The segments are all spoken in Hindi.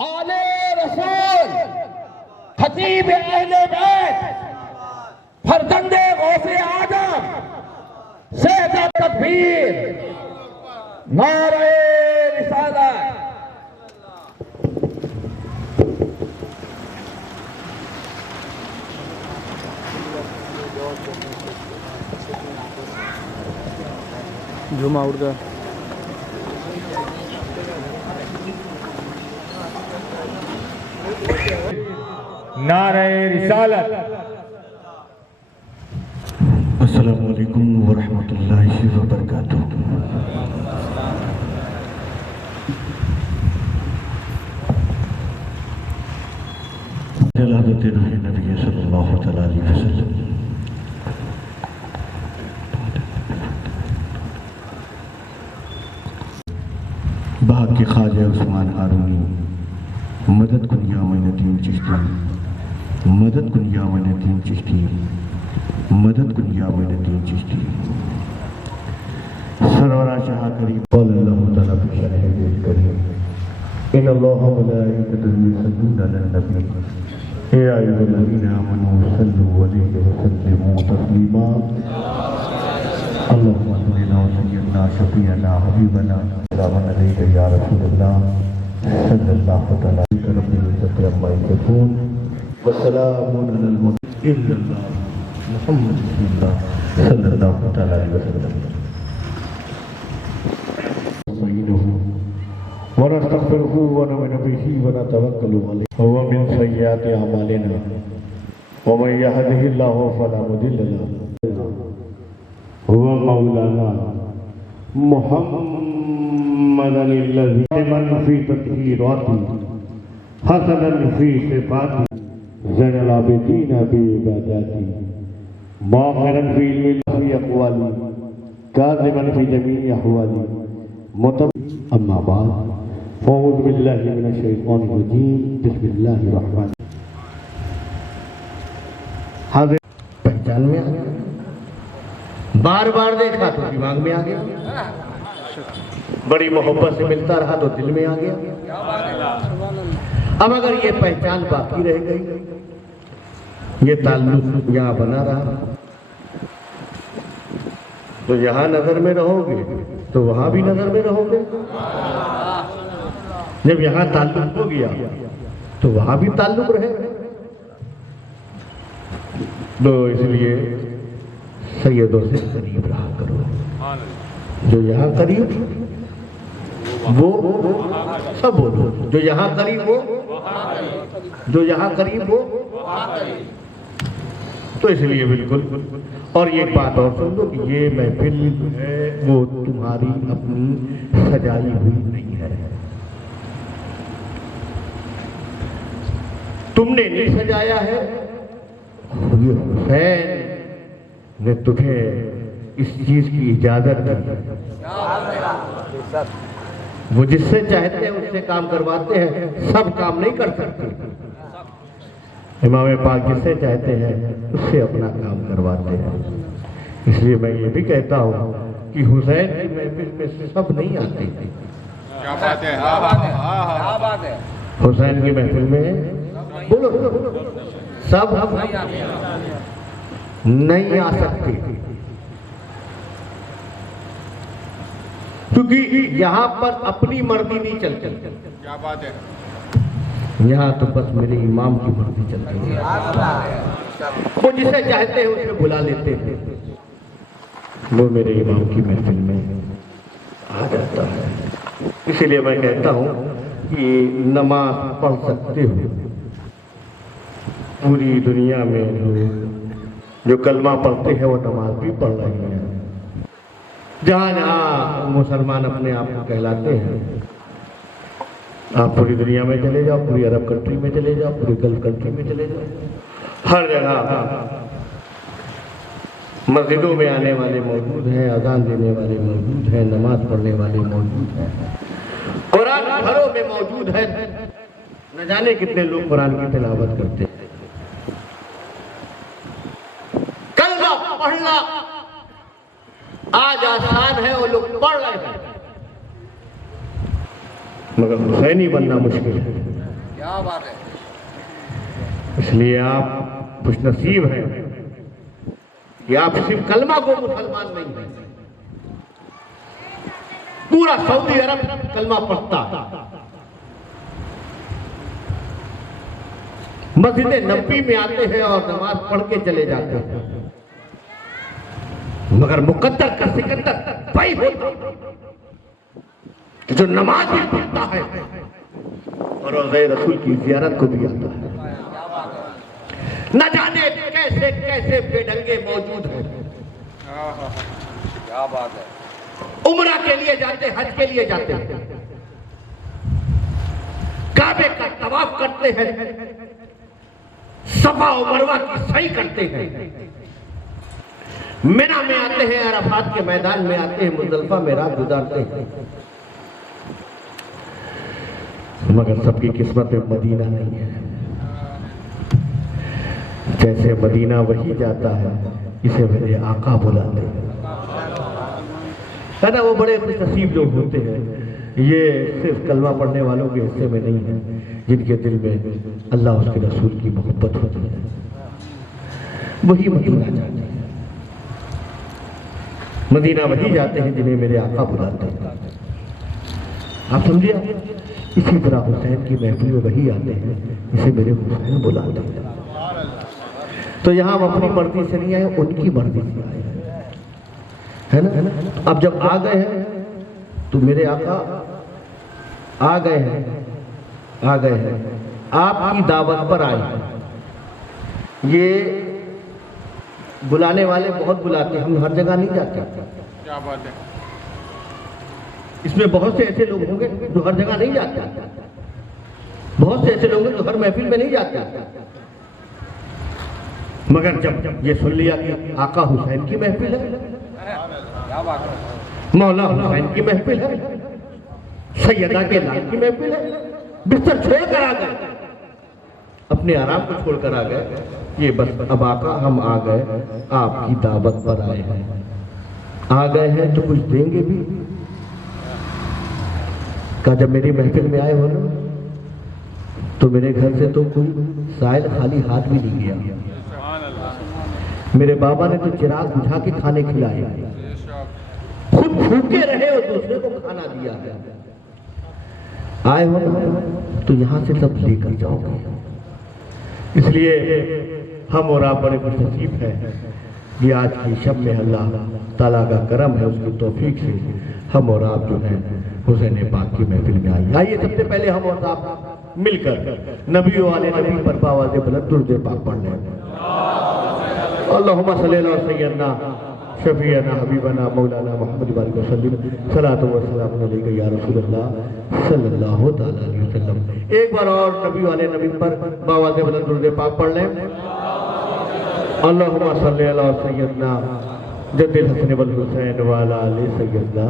आले रसूल, खतीब अहले बैत, फरजंदे गौसे आदम, सैयद तकबीर, नारे रिसालत। जुमा उर्दा नारे रिसालत। अस्सलामु अलैकुम वरहमतुल्लाहि वबरकातुह। हज़रत नबी सल्लल्लाहु अलैहि वसल्लम बाग के ख्वाजा उस्मान हारूनी मदद कुनिया मोइनुद्दीन चिश्ती, मदद कुनिया मोइनुद्दीन चिश्ती, मदद कुनिया मोइनुद्दीन चिश्ती। सरवरा शाह करीम अल्लाह तआला fi शरहिल करीम इन्नल्लाहा व मलाइकतहु युसल्लूना अलन नबी या अय्युहल्लज़ीना आमनू सल्लु अलैहि व सल्लिमू तस्लीमा। अल्लाहुम्मा सल्लि अला सय्यिदना शफीअना हबीबना सलाmun अलैका या रसूलल्लाह सल्लल्लाहु तआला अलैहि रब्बिल इज्जति अम्मा यसिफून व सलामुन अलल मुरसलीन इल्लल्लाह मुहम्मद रसूलुल्लाह सल्लल्लाहु तआला अलैहि वसल्लम। व नस्तगफिरुहु व नु'मिनु बिही व नतवक्कलु अलैहि व मिन सय्यिआति अमालिना व मन यहदिहिल्लाहु फला मुदिल्ल लहु व मौलाना मुहम्मदन अल्लज़ी मन फी तत्हीराति हसनन फी सिफाति ज़ैनुल आबिदीन बि इबादती बाक़िरन फी इल्मी अक़वाली काज़िमन फी जमीई अहवाली मुतब। अम्मा बाद फ़अऊज़ु बिल्लाहि मिनश शैतानिर रजीम बिस्मिल्लाहिर रहमानिर रहीम। पहचान में आ गया, बार बार देखा तो दिमाग में आ गया, बड़ी मोहब्बत से मिलता रहा तो दिल में आ गया। अब अगर ये पहचान बाकी रह गई, ये ताल्लुक यहाँ बना रहा, तो यहाँ नजर में रहोगे तो वहां भी नजर में रहोगे। जब यहाँ ताल्लुक हो गया तो वहां भी ताल्लुक रहेगा। तो इसलिए सैयदों से करीब रहा करो। जो यहाँ करीब वो सब बोलो, जो यहाँ करीब वो, जो यहाँ करीब वो। तो इसलिए बिल्कुल, और ये बात और सुन लो कि ये महफिल है वो तुम्हारी अपनी सजाई हुई नहीं है, तुमने नहीं सजाया है, ये हुसैन ने तुम्हें इस चीज की इजाजत दी। वो जिससे चाहते हैं उससे काम करवाते हैं, सब काम नहीं कर सकते। इमाम पाक जिससे चाहते हैं उससे अपना काम करवाते हैं। इसलिए मैं ये भी कहता हूँ कि हुसैन की महफिल में सब नहीं आते। क्या बात है, हाँ बात है। हुसैन की महफिल में बोलो सब नहीं आ सकते, क्योंकि यहाँ पर अपनी मर्जी नहीं चलती। क्या बात है। यहाँ तो बस मेरे इमाम की मर्जी चलती है। वो जिसे चाहते हैं उसे बुला लेते हैं, वो मेरे इमाम की महफिल में आ जाता है। इसीलिए मैं कहता हूँ कि नमाज पढ़ सकते हो। पूरी दुनिया में जो कलमा पढ़ते हैं वो नमाज भी पढ़ रहे हैं। जहाँ जहाँ मुसलमान अपने आप को कहलाते हैं, आप पूरी दुनिया में चले जाओ, पूरी अरब कंट्री में चले जाओ, पूरी गल्फ कंट्री में चले जाओ, हर जगह मस्जिदों में आने वाले मौजूद हैं, अजान देने वाले मौजूद हैं, नमाज पढ़ने वाले मौजूद हैं, कुरान घरों में मौजूद है। न जाने कितने लोग कुरान की तिलावत करते हैं। कलमा पढ़ना आज आसान है और लोग पढ़ रहे हैं, मगर हुसैनी बनना मुश्किल है। क्या बात है। इसलिए आप खुशनसीब हैं कि आप सिर्फ कलमा को मुसलमान नहीं हैं, पूरा सऊदी अरब कलमा पढ़ता, मस्जिद नबी में आते हैं और नमाज पढ़ के चले जाते हैं, मगर मुकद्दर का सिकंदर भाई होता जो नमाज भी पढ़ता है और रोज़े रसूल की ज़ियारत को भी आता है। न जाने कैसे कैसे बेढंगे मौजूद हैं, क्या बात है। उम्रा के लिए जाते, हज के लिए जाते हैं, काबे का तवाफ करते हैं, सफा और मरवा की सही करते हैं, मिना में आते हैं, अरफात के मैदान में आते हैं, मुज़दलिफा में रात गुजारते हैं, मगर सबकी किस्मत में मदीना नहीं है। जैसे मदीना वही जाता है इसे मेरे आका बुलाते हैं, है ना। वो बड़े खुशनसीब लोग होते हैं, ये सिर्फ कलमा पढ़ने वालों के हिस्से में नहीं है, जिनके दिल में अल्लाह उसके रसूल की मोहब्बत होती है, वही मदीना जाते हैं। मदीना वही जाते हैं जिन्हें मेरे आका बुलाते हैं। आप समझिए, इसी तरह हुसैन की महफिल में वही आते हैं जिसे मेरे हुसैन बुलाते हैं। तो यहाँ हम अपनी मर्जी से नहीं आए, उनकी मर्जी से आए, है ना। अब जब आ गए हैं तो मेरे आका आ गए हैं, आ गए हैं, आपकी दावत पर आए हैं। ये बुलाने वाले बहुत बुलाते हैं, हम हर जगह नहीं जाते। क्या बात है। इसमें बहुत से ऐसे लोग होंगे जो हर जगह नहीं जाते, बहुत से ऐसे लोग हैं जो हर महफिल में नहीं जाते, मगर जब ये सुन लिया कि आका हुसैन की महफिल है, क्या बात है। मौला हुसैन की महफिल है, सैयदा के लाल की महफिल है, बिस्तर छोड़कर आ गए, अपने आराम को छोड़कर आ गए। ये बस अब आका हम आ गए, आपकी दावत पर आए हैं, आ गए हैं तो कुछ देंगे भी। कहा जब मेरी महफिल में आए हो ना, तो मेरे घर से तो कोई साइल खाली हाथ भी नहीं गया। मेरे बाबा ने तो चिराग बुझा के खाने खिलाए, खुद भूखे रहे और दूसरे को खाना दिया। आए हो तो यहां से सब लेकर जाओगे। इसलिए हम और आप बड़े खुशनसीब हैं कि आज की शब में अल्लाह ताला का करम है, उसकी तौफीक से हम और आप जो हैं हुसैन पाक की महफिल में आइए। आइए सबसे पहले हम और आप मिलकर नबी वाले नबी पर बावाज़े बुलंद दुरूद पाक पढ़ लें। अल्लाहुम्मा सल्ली अला सय्यदना शफीअना हबीबना मौलाना मुहम्मद बारिक वसल्लम सलातु व सलाम अलैका या रसूलल्लाह सल्लल्लाहु तआला अलैहि वसल्लम। एक बार और नबी वाले नबी पर बावाज़े बुलंद दुरूद पाक पढ़ लें। अल्लाहुम्मा सल्ली अला सय्यदना जद्दिल हसन वल हुसैन व अला आलि सय्यदना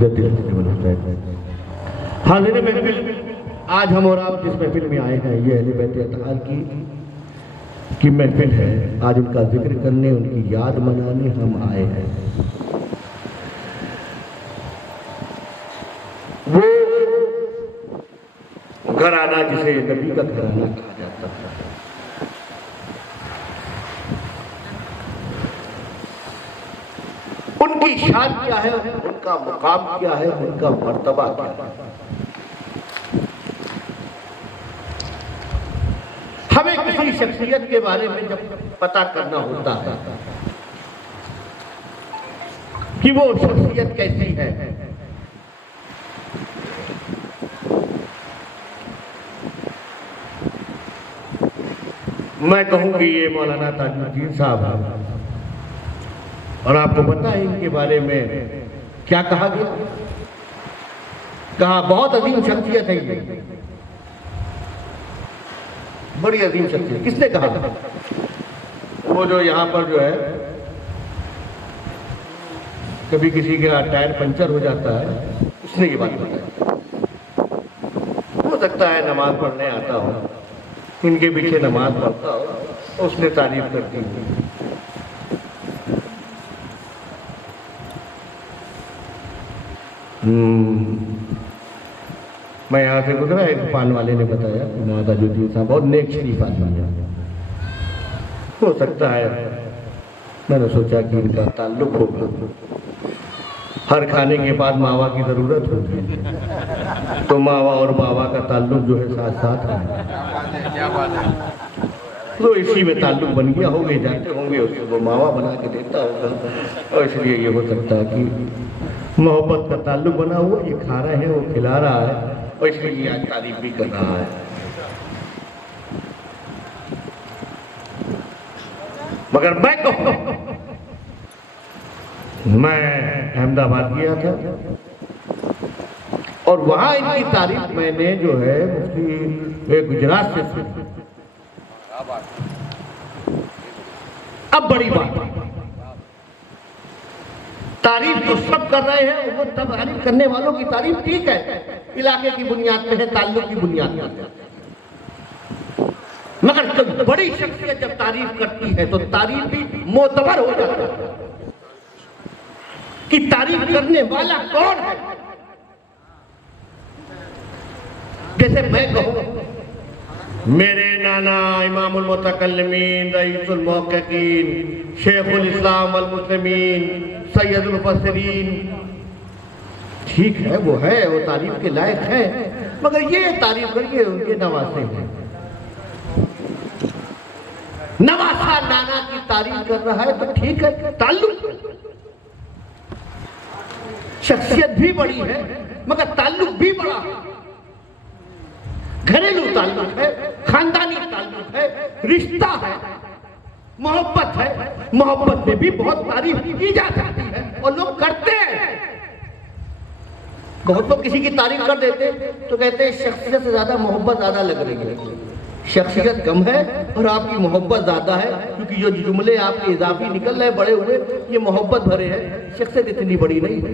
जद्दिल हसन वल हुसैन। हाज़िर महफिल, आज हम और आप जिस महफिल में आए हैं ये अहले बैत अतहार की महफिल है। आज उनका जिक्र करने, उनकी याद मनाने हम आए हैं। वो घराना जिसे नबी का घराना कहा जाता है, उनकी शान क्या है, उनका मुकाम क्या है, उनका मर्तबा क्या है, हमें किसी शख्सियत के बारे में जब पता करना होता है कि वो शख्सियत कैसी है, मैं कहूंगी ये मौलाना ताजुद्दीन साहब हैं। और आपको पता है इनके बारे में क्या कहा गया? कहा बहुत अजीम शख्सियत है ये, बड़ी अजीम शख्सियत। किसने कहा? वो जो यहाँ पर जो है कभी किसी का टायर पंचर हो जाता है, उसने ये बात बताई। हो सकता है नमाज पढ़ने आता हो, इनके पीछे नमाज पढ़ता हो, उसने तारीफ कर दी। मैं यहाँ से गुजरा, एक पान वाले ने बताया कि माता ज्योति साहब बहुत नेक शरीफ आदमी है। हो सकता है, मैंने सोचा कि इनका ताल्लुक होगा, हर खाने के बाद मावा की जरूरत होगी, तो मावा और बाबा का ताल्लुक जो है साथ साथ है, क्या बात है। तो इसी में ताल्लुक बन गया, होंगे जाते होंगे उसको वो मावा बना के देता होगा, और इसलिए ये हो सकता है कि मोहब्बत का ताल्लुक बना हुआ, ये खा रहे हैं, वो खिला रहा है, और इसलिए ये आज तारीफ भी कर रहा है। मगर मैं अहमदाबाद गया था और वहां इनकी तारीफ मैंने जो है मुफ्ती गुजरात से सुनी। अब बड़ी बात, तारीफ तो सब कर रहे हैं, वो तब तारीफ करने वालों की तारीफ ठीक है, इलाके की बुनियाद पे है, ताल्लुक की बुनियाद पे है, मगर जब बड़ी शख्सियत जब तारीफ करती है तो तारीफ भी मोतबर हो जाती है कि तारीफ करने वाला कौन है। जैसे मैं कहूं, मेरे नाना इमामुल मुतकल्लिमीन रईसुल मुहक्किकीन शेखुल इस्लाम वल मुस्लिमीन सैयदुल मुफस्सिरीन, ठीक है, वो है, वो तारीफ के लायक है, मगर ये तारीफ करिए उनके नवासे हैं। नवासा नाना की तारीफ कर रहा है तो ठीक है, ताल्लुक, शख्सियत भी बड़ी है मगर ताल्लुक भी बड़ा है, घरेलू ताल्लुक है, खानदानी ताल्लुक है, रिश्ता है, मोहब्बत है, मोहब्बत में भी बहुत तारीफ की जा सकती है और लोग करते हैं। बहुत लोग किसी की तारीफ कर देते तो कहते हैं शख्सियत से ज्यादा मोहब्बत ज्यादा लग रही है, शख्सियत कम है और आपकी मोहब्बत ज्यादा है, क्योंकि जो जुमले आपके इजाफी निकल रहे बड़े हुए ये मोहब्बत भरे हैं, शख्सियत इतनी बड़ी नहीं है।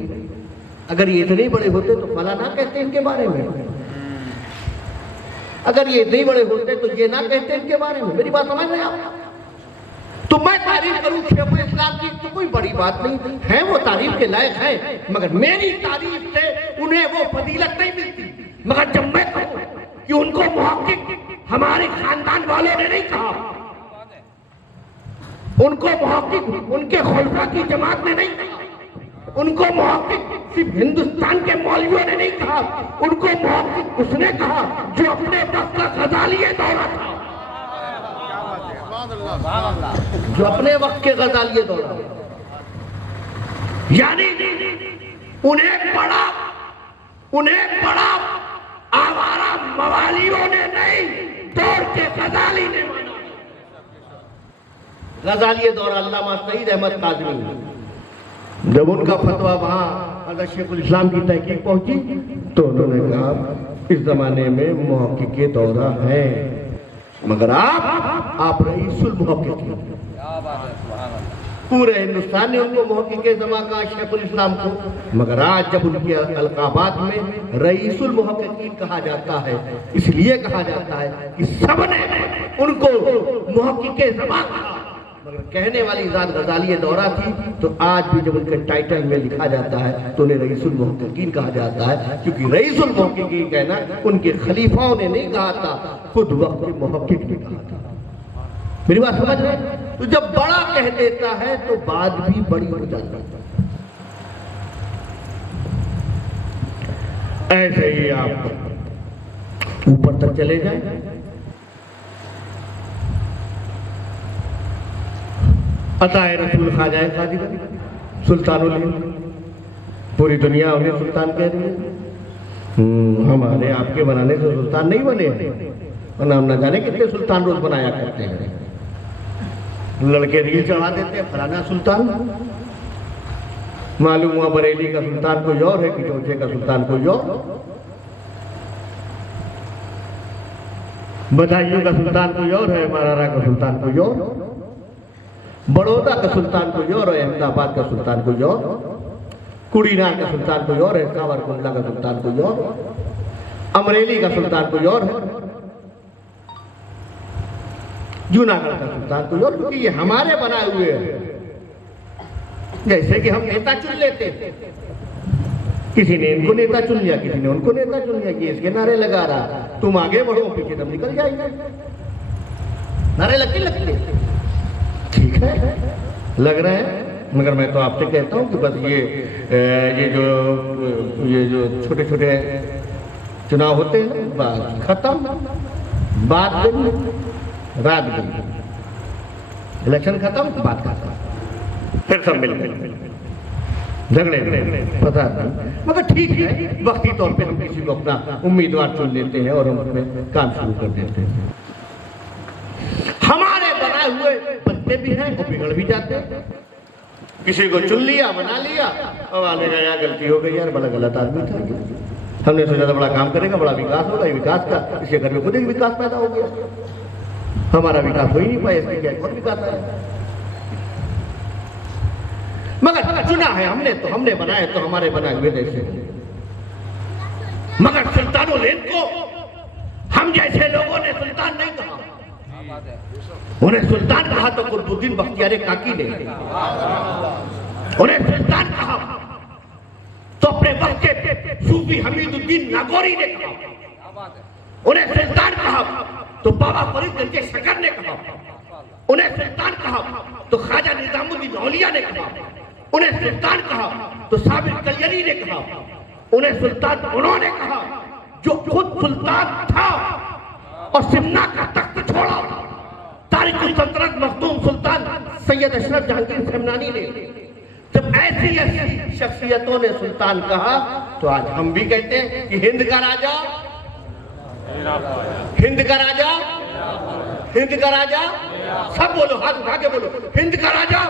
अगर ये इतने बड़े होते तो फला ना कहते इनके बारे में, अगर ये इतने बड़े होते तो ये ना कहते इनके बारे में। मेरी बात समझ रहे हैं आप? तो मैं तारीफ करूं शेखुल इस्लाम की तो कोई बड़ी बात नहीं है, वो तारीफ के लायक है, मगर मेरी तारीफ से उन्हें वो फजीलत नहीं मिलती। मगर जब मैं कहूं कि उनको मुहक्किक हमारे खानदान वालों ने नहीं कहा, उनको मुहक्किक उनके खुलफा की जमात ने नहीं कहा, उनको मुहक्किक सिर्फ हिंदुस्तान के मौलवियों ने नहीं कहा, उनको मुहक्किक उसने कहा जो अपने वक्त का गजालिए दौरा था, जो अपने वक्त के गजालिए दौरा, यानी उन्हें बड़ा आवारा मवालियों ने नहीं, दौर के गजाली ने माना। गजालिए दौरा अल्लामा सईद अहमद काज़मी, जब उनका फतवा वहां हज़रत शेखुल इस्लाम की तहकीक पहुंची तो उन्होंने कहा इस जमाने में मुहक्किके दौरा है, मगर आप रईसुल मुहक्किकीन, पूरे हिंदुस्तान ने उनको मुहक्किके ज़मा कहा शेखुल इस्लाम को, मगर आज जब उनकी अलकाबात में रईसुल मुहक्किकीन कहा जाता है, इसलिए कहा जाता है कि सबने उनको मुहक्किके ज़मा कहा, मगर कहने वाली जात गजालिए दौरा थी। तो आज भी जब उनके टाइटल में लिखा जाता है तो उन्हें रईसुल मुहक्किकीन कहा जाता है, क्योंकि रईसुल मुहक्किकीन कहना उनके खलीफाओं ने नहीं कहा था, खुद वक्त मुहक्किक ने कहा था। मेरी बात समझ रहे? तो जब बड़ा कह देता है तो बात भी बड़ी हो जाती है। ऐसे ही आप ऊपर तक चले जाए, अताए रसूल ख्वाजा कादिर सुल्तानुल हिंद, पूरी दुनिया उन्हें सुल्तान कह रही है। हमारे आपके बनाने से सुल्तान नहीं बने हैं, और नाम न जाने कितने सुल्तान रोज बनाया करते हैं, लड़के रील चढ़ा देते हैं फलाना सुल्तान, मालूम हुआ बरेली का सुल्तान कोई और है, किटोचे का सुल्तान कोई और, बदायूं का सुल्तान कोई और है, मारारा का सुल्तान कोई और, बड़ौदा का सुल्तान कोई और है, अहमदाबाद का सुल्तान कोई और, कुड़ीनार का सुल्तान कोई और है, सावरकुंडला का सुल्तान कोई और, अमरेली का सुल्तान कोई और है, जूनागढ़ का सुल्तान कोई और, क्योंकि ये हमारे बनाए हुए हैं। जैसे कि हम नेता चुन लेते हैं, किसी ने इनको नेता चुन लिया, किसी ने उनको नेता चुन लिया, ये इसके नारे लगा रहा, तुम आगे बढ़ो पीछे तुम निकल जाएंगे। नारे लगते ठीक है, लग रहे हैं, मगर मैं तो आपसे कहता हूं कि बस ये जो छोटे छोटे चुनाव होते हैं बस खत्म, बात गई रात गई, इलेक्शन खत्म बात खत्म, फिर सब मिल गए झगड़े पता नहीं। मगर ठीक है, वक्ती तौर पे हम किसी को अपना उम्मीदवार चुन लेते हैं और हम उसमें काम शुरू कर देते हैं। हमारे बनाए हुए बनते भी हैं और बिगड़ भी जाते हैं। किसी को चुन लिया, बना लिया, अब आने का यार गलती हो गई, यार बड़ा गलत आदमी था, हमने सोचा था बड़ा काम करेगा, बड़ा विकास होगा, विकास का इसके घर में खुद ही विकास पैदा हो गया, हमारा विकास हो ही नहीं पाया, इसके क्या और विकास आया। मगर चुना है हमने तो, हमने बनाए तो हमारे बनाए हुए देश से। मगर सुल्तानो लेन को हम जैसे लोगों ने सुल्तान नहीं कहा, उन्हें सुल्तान कहा तो कुतुबुद्दीन बख्तियार काकी ने, उन्हें सुल्तान कहा तो अपने वक्त के सूफी हमीदुद्दीन नागौरी ने कहा, उन्हें सुल्तान कहा तो बाबा फरीद गंजे शकर ने कहा, उन्हें सुल्तान कहा तो ख्वाजा निजामुद्दीन औलिया ने कहा, उन्हें सुल्तान कहा तो साबिर कलियरी ने कहा, उन्हें सुल्तान उन्होंने कहा जो खुद सुल्तान था और सिमना का तख्त छोड़ा। तारिकुल सल्तनत मखदूम सुल्तान सैयद अशरफ जहांगीर समनानी ने, जब ऐसी शख्सियतों ने सुल्तान कहा तो आज हम भी कहते हैं कि हिंद का राजा, हिंद का राजा, हिंद का राजा, सब बोलो, हाथ उठा के बोलो, हिंद का राजा,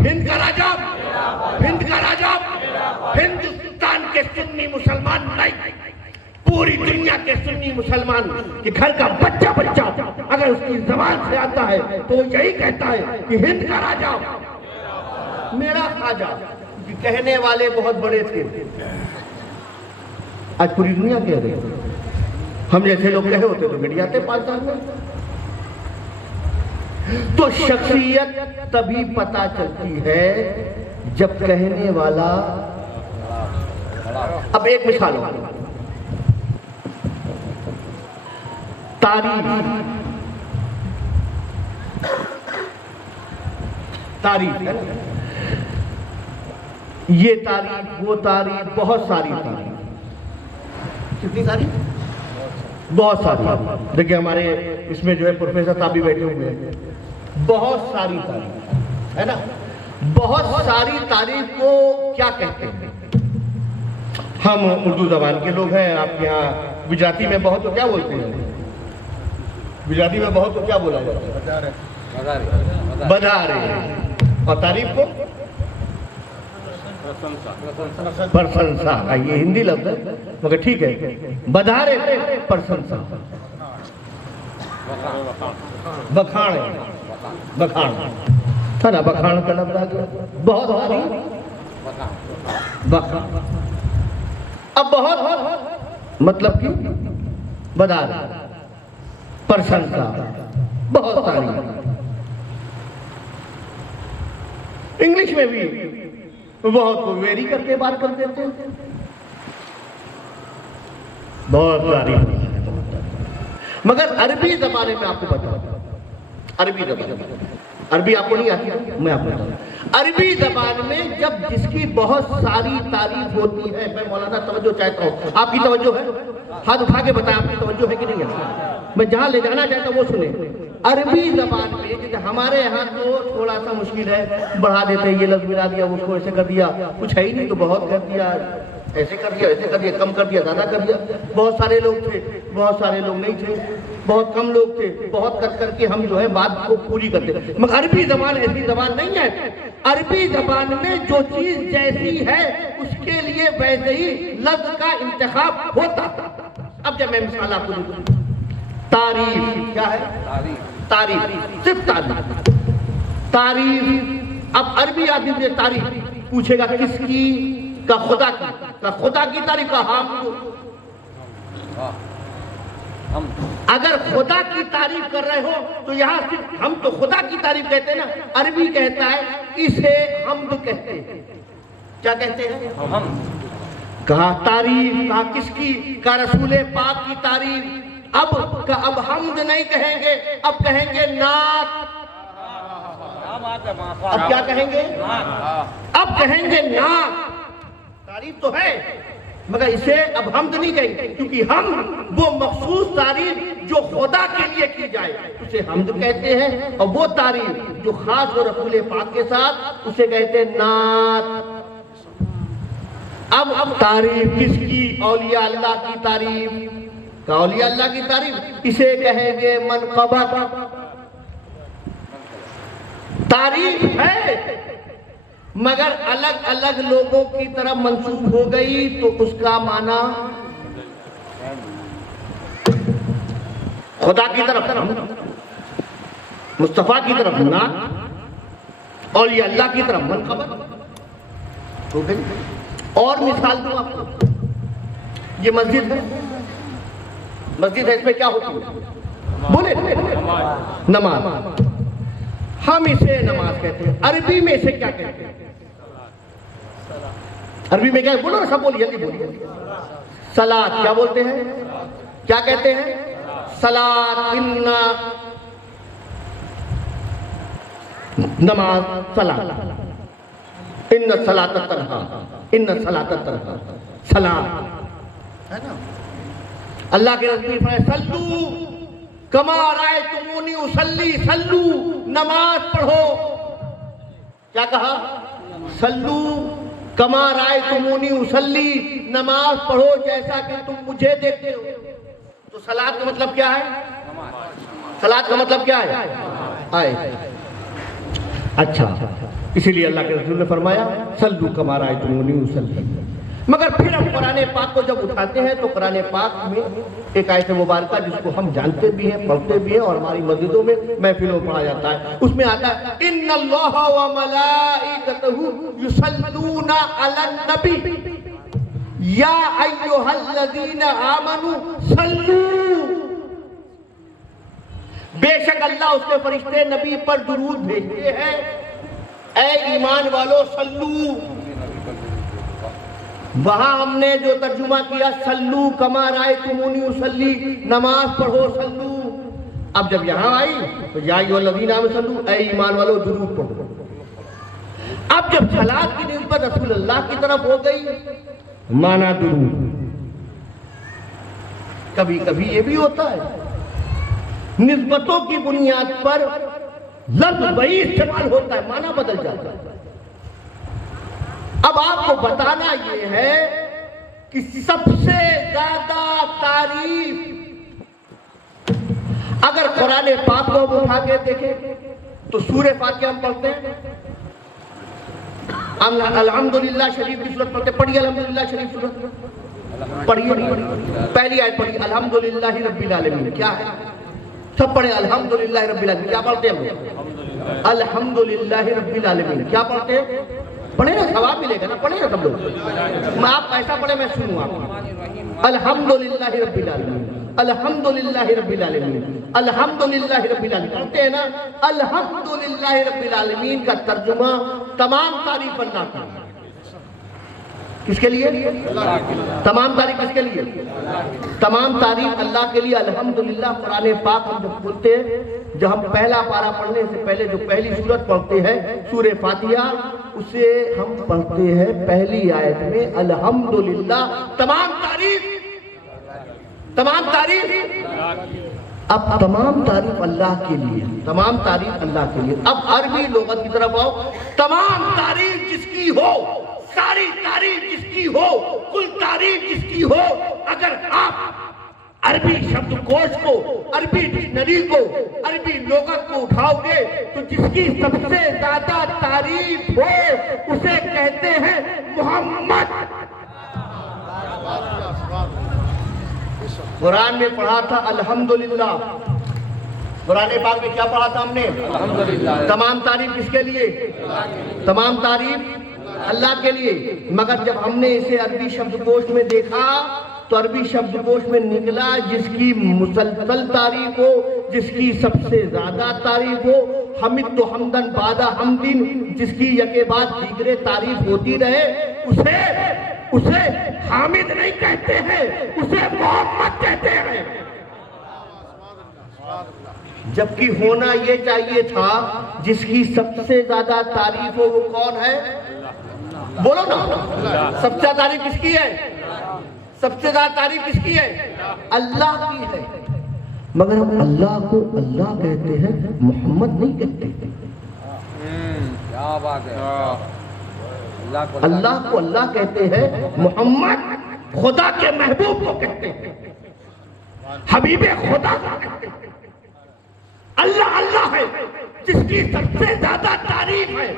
हिंद का राजा, हिंद का राजा। हिंदुस्तान के सुन्नी मुसलमान नहीं, पूरी दुनिया के सुन्नी मुसलमान के घर का बच्चा बच्चा अगर उसकी जबान से आता है तो यही कहता है कि हिंद का राजा मेरा ख्वाजा। कहने वाले बहुत बड़े थे, आज पूरी दुनिया कह रही है, हम जैसे लोग कहे होते तो मिट जाते 5 साल में। तो शख्सियत तभी पता चलती है जब कहने वाला, अब एक मिसाल हो, तारीफ, तारीफ है ना, ये तारीफ वो तारीफ, बहुत सारी तारीफ, कितनी सारी, बहुत सारी। देखिए हमारे इसमें जो है प्रोफेसर साहब भी बैठे हुए हैं, बहुत सारी तारीफ है ना, बहुत सारी तारीफ को क्या कहते हैं? हम उर्दू जबान के लोग हैं, आपके यहाँ गुजराती में बहुत तो क्या बोलते हैं? गुजराती में बहुत तो क्या बोला जाता है? बधारे। और तारीफ को प्रशंसा, ये हिंदी लफ्ज है मगर ठीक है, बधारे प्रशंसा, बखान, बखान था ना, बखान का लफ्ज आ गया, बहुत सारी बखान। अब बहुत मतलब कि बधारे प्रशंसा, बहुत सारी। इंग्लिश में भी बहुत को वेरी करके बात कर देते हैं, बहुत सारी। मगर अरबी जबान में आपको बताऊं, अरबी जबान, अरबी आपको नहीं आती, मैं आपको बताऊं, अरबी जबान में जब जिसकी बहुत सारी तारीफ होती है, मैं मौलाना तवज्जो चाहता हूँ, आपकी तवज्जो है? हाथ उठा के बताएं आपकी तवज्जो है कि नहीं है? मैं जहां ले जाना चाहता हूँ वो सुने। अरबी जबान में जैसे हमारे यहाँ तो थोड़ा सा मुश्किल है, बढ़ा देते हैं, ये लफ्ज मिला दिया, उसको ऐसे कर दिया, कुछ है ही नहीं तो बहुत कर दिया, ऐसे कर दिया, ऐसे कर दिया, कम कर दिया, ज्यादा कर दिया। बहुत सारे लोग थे, बहुत सारे लोग नहीं थे, बहुत कम लोग थे, बहुत कर करके हम जो है बात को पूरी करते। मगर अरबी जबान ऐसी जबान नहीं है, अरबी जबान में जो चीज जैसी है उसके लिए वैसे ही लफ्ज का इंतखाब होता। अब जब मैं मिसाल आपको दूं, तारीफ क्या है? तारीफ, सिर्फ तारीफ, तारीफ। अब अरबी आदमी से तारीफ पूछेगा किसकी? का खुदा की, का खुदा की तारीफ, का हम। अगर खुदा की तारीफ कर रहे हो तो यहाँ सिर्फ हम तो खुदा की तारीफ कहते हैं ना, अरबी कहता है इसे हम्द कहते हैं। क्या कहते हैं? हम। कहा तारीफ, कहा किसकी? का रसूल पाक की तारीफ। अब हमद नहीं कहेंगे, अब कहेंगे नात। अब क्या कहेंगे? अब कहेंगे नात। तारीफ तो है मगर इसे अब हमद नहीं कहेंगे, क्योंकि हम वो मखसूस तारीफ जो खुदा के लिए की जाए उसे हमद कहते हैं, और वो तारीफ जो खास हो रसूल पाक के साथ उसे कहते हैं नात। अब तारीफ किसकी? औलिया अल्लाह की तारीफ। औलिया अल्लाह की तारीफ इसे कहेंगे मनक़बत। तारीफ है मगर अलग अलग लोगों की तरफ मंसूब हो गई तो उसका माना खुदा की तरफ, मुस्तफा की तरफ नात, और ये अल्लाह की तरफ मनक़बत हो गई। और मिसाल दूं आपको, ये मस्जिद है, मस्जिद है, इसमें क्या होती है? बोले नमाज। हम इसे नमाज कहते हैं। अरबी में इसे क्या कहते हैं? अरबी में क्या? बोलो ना, सब बोलिए, जल्दी बोलिए। सलात। क्या बोलते हैं? क्या कहते हैं? सलात। इन्ना नमाज सलात। इन्ना सलात तरहा, इन्ना सलात तरहा, सलात है ना। अल्लाह के रसूल फरमाए सल्लू कमा रायतुमूनी उसल्ली। सल्लू, नमाज पढ़ो। क्या कहा? सल्लू कमा रायतुमूनी उसल्ली, नमाज पढ़ो जैसा कि तुम मुझे देखते हो। तो सलात का मतलब क्या है? सलात का मतलब क्या है? आए। अच्छा, इसीलिए अल्लाह के रसूल ने फरमाया सल्लू कमा रायतुमूनी उसल्ली। मगर फिर हम कुरान पाक को जब उठाते हैं तो कुरान पाक में एक आयत मुबारका जिसको हम जानते भी हैं, पढ़ते भी हैं, और हमारी मस्जिदों में महफिलों में पढ़ा जाता है, उसमें आता है इन्नल्लाहा व मलाइकतहु युसल्लूना अलन नबी या अय्युहल्लज़ीना आमनू सल्लू। बेशक अल्लाह उसके फरिश्ते नबी पर दुरूद भेजते हैं, ऐ ईमान वालों सल्लू। वहां हमने जो तर्जुमा किया सल्लू कमा रायतुमूनी उसल्ली, नमाज पढ़ो सल्लू। अब जब यहां आई तो या अय्युहल्लज़ीना आमनू सल्लू, ऐ ईमान वालों दुरूद पढ़ो। अब जब सलात की निस्बत रसूलुल्लाह की तरफ हो गई माना दुरूद। कभी कभी ये भी होता है निस्बतों की बुनियाद पर लफ्ज वही इस्तेमाल होता है, माना बदल जाता है। अब आपको बताना यह है कि सबसे ज्यादा तारीफ अगर कुरान पाक को हम उठा के देखें तो सूरह फातिहा हम पढ़ते हैं, अल्हम्दुलिल्लाह शरीफ की सूरत पढ़ते। पढ़िए अल्हम्दुलिल्लाह शरीफ सूरत पढ़िए। पहली आयत पढ़िए अल्हम्दुलिल्लाह रब्बिल आलमीन। क्या है? सब पढ़े अल्हम्दुलिल्लाह रब्बिल आलमीन। क्या पढ़ते हैं? अल्हम्दुलिल्लाह रब्बिल आलमीन। क्या पढ़ते हैं? पढ़े ना, सवाब मिलेगा ना, पढ़े ना सब लोग। आप ऐसा पढ़े मैं सुनूं आपको। अल्हम्दुलिल्लाह रब्बिल आलमीन, अल्हम्दुलिल्लाह रब्बिल आलमीन, अल्हम्दुलिल्लाह रब्बिल आलमीन पढ़ते हैं ना। अल्हम्दुलिल्लाह रब्बिल आलमीन का तर्जुमा तमाम तारीफ अल्लाह की। किसके लिए? तमाम तारीफ किसके लिए? तमाम तारीफ अल्लाह के लिए। अल्हम्दुलिल्लाह कुरान पाक हम जब बोलते हैं, जब हम पहला पारा पढ़ने से पहले जो पहली सूरत पढ़ते हैं सूरह फातिहा, उसे हम पढ़ते हैं पहली आयत में अल्हम्दुलिल्लाह तमाम तारीफ, तमाम तारीफ। अब तमाम तारीफ अल्लाह के लिए, तमाम तारीफ अल्लाह के लिए। अब अरबी लोगत की तरफ आओ। तमाम तारीफ जिसकी हो, सारी तारीफ जिसकी हो, कुल तारीफ जिसकी हो, अगर आप अरबी शब्दकोश को, अरबी डिक्शनरी को, अरबी लोगत को उठाओगे तो जिसकी सबसे ज्यादा तारीफ हो उसे कहते हैं मोहम्मद। कुरान में पढ़ा था अल्हम्दुलिल्लाह, कुरान पाक में क्या पढ़ा था हमने? अल्हम्दुलिल्लाह। तमाम तारीफ किसके लिए? तमाम तारीफ अल्लाह के लिए। मगर जब हमने इसे अरबी शब्दकोश में देखा तो अरबी शब्दकोश में निकला जिसकी मुसलसल तारीफ हो, जिसकी सबसे ज्यादा तारीफ हो, हमिद तो हमदन बादा हमदिन, जिसकी यके बाद दीगरे तारीफ होती रहे, उसे उसे हामिद नहीं कहते हैं, उसे मोहम्मद कहते हैं। जबकि होना ये चाहिए था जिसकी सबसे ज्यादा तारीफ हो वो कौन है? बोलो ना, सबसे ज्यादा तारीफ किसकी है? सबसे ज्यादा तारीफ किसकी है? अल्लाह की है। मगर हम अल्लाह को अल्लाह कहते हैं, मोहम्मद नहीं कहते। क्या बात है। अल्लाह को अल्लाह कहते हैं, मोहम्मद खुदा के महबूब को कहते हैं, हबीबे खुदा को कहते हैं। अल्लाह अल्लाह है जिसकी सबसे ज्यादा तारीफ है,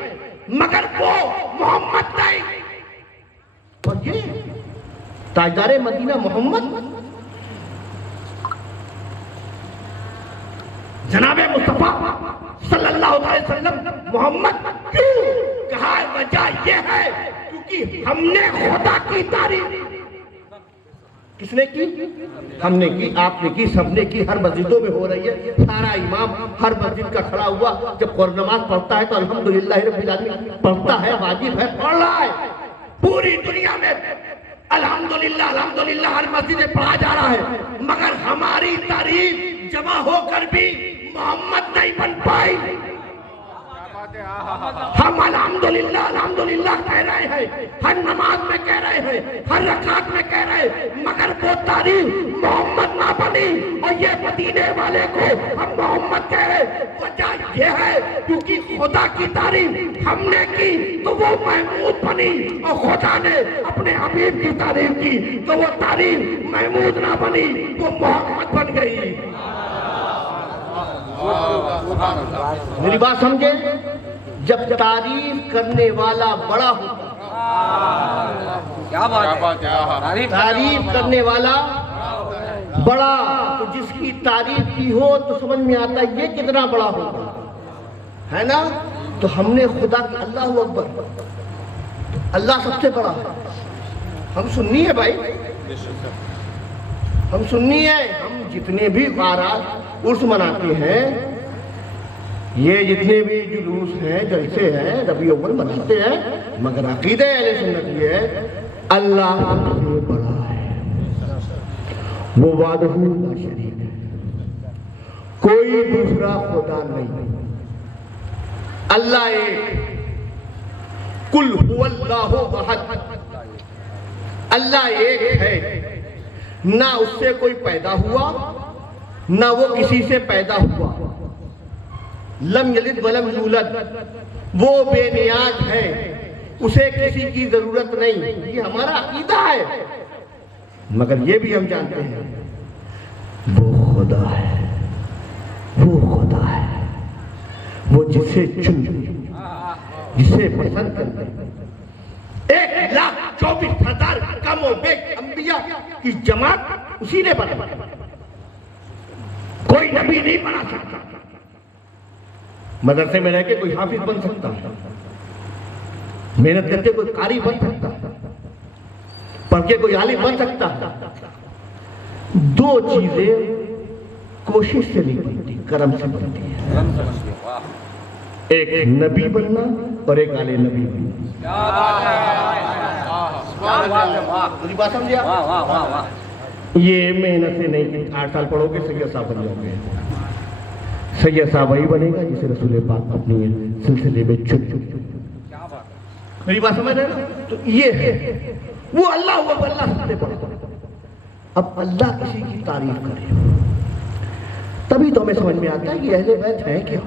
मगर वो मोहम्मद नहीं। और ये ताजदारे मदीना मोहम्मद जनाबे मुस्तफा सल्लल्लाहु अलैहि वसल्लम मोहम्मद क्यों कहा? वजह यह है क्योंकि हमने खुदा की तारीफ। किसने की? हमने की, आपने की, सबने की। हर मस्जिदों में हो रही है। सारा इमाम हर मस्जिद का खड़ा हुआ जब नमाज पढ़ता है तो अल्हम्दुलिल्लाह रब्बिल आलमीन पढ़ता है, वाजिब है, पढ़ रहा है। पूरी दुनिया में अल्हम्दुलिल्लाह अल्हम्दुलिल्लाह हर मस्जिद में पढ़ा जा रहा है, मगर हमारी तारीफ जमा होकर भी मोहम्मद नहीं बन पाई। हम अल्हम्दुलिल्लाह अल्हम्दुलिल्लाह कह रहे हैं, हर नमाज में कह रहे हैं, हर रकात में कह रहे हैं, मगर वो तारीफ मोहम्मद ना बनी। और ये मदीने वाले को हम मोहम्मद कह रहे। वजह यह है क्योंकि खुदा की तारीफ हमने की तो वो महमूद बनी, और खुदा ने अपने हबीब की तारीफ की तो वो तारीफ महमूद ना बनी, वो मोहम्मद बन गई। मेरी बात समझे? जब तारीफ करने वाला बड़ा होता, क्या बात है। तारीफ करने वाला बड़ा, तो जिसकी तारीफ की हो तो समझ में आता है ये कितना बड़ा होगा, है ना? तो हमने खुदा की, अल्लाह अकबर, अल्लाह सबसे बड़ा है। हम सुन्नी है भाई, हम सुन्नी है। हम जितने भी बारात उर्स मनाते हैं, ये जितने भी जुलूस हैं, जलसे हैं, रबी अव्वल मनाते हैं, मगर अकीदे अहले सुन्नत ये है अल्लाह सबसे बड़ा है, वो वादहू ला शरीक है, कोई दूसरा खुदा नहीं। अल्लाह एक, कुल हुवल्लाहु अहद, अल्लाह एक है, ना उससे कोई पैदा हुआ ना वो किसी से पैदा हुआ। लम यलिद वलम यूलद, वो बेनियाज है, उसे किसी की जरूरत नहीं। ये हमारा अकीदा है। मगर ये भी हम जानते हैं वो खुदा है, वो खुदा है, वो जिसे चुन, जिसे पसंद करते। 1,24,000 कम और बेश अंबिया की जमात उसी ने बनाई। कोई नबी नहीं बना सकता। मदरसे में रह के कोई हाफिज बन सकता है, मेहनत करके कोई कारी बन सकता है, पढ़ के कोई आलिम बन सकता है। दो चीजें कोशिश से नहीं बनती, कर्म से बनती है। एक नबी बनना और एक आले नबी बनना। पूरी बात समझिए? ये मेहनत से नहीं, 8 साल पढ़ोगे सैयद साहब बन जाओगे। सैयद साहब वही बनेगा जिसे रसूल पाक अपनी सिलसिले में चुन। मेरी बात समझ रहे ना? तो ये है वो अल्लाह, वो अल्लाह सबसे बड़ा। अब अल्लाह किसी की तारीफ करे तभी तो हमें समझ में आता है कि अहले बैत है क्या।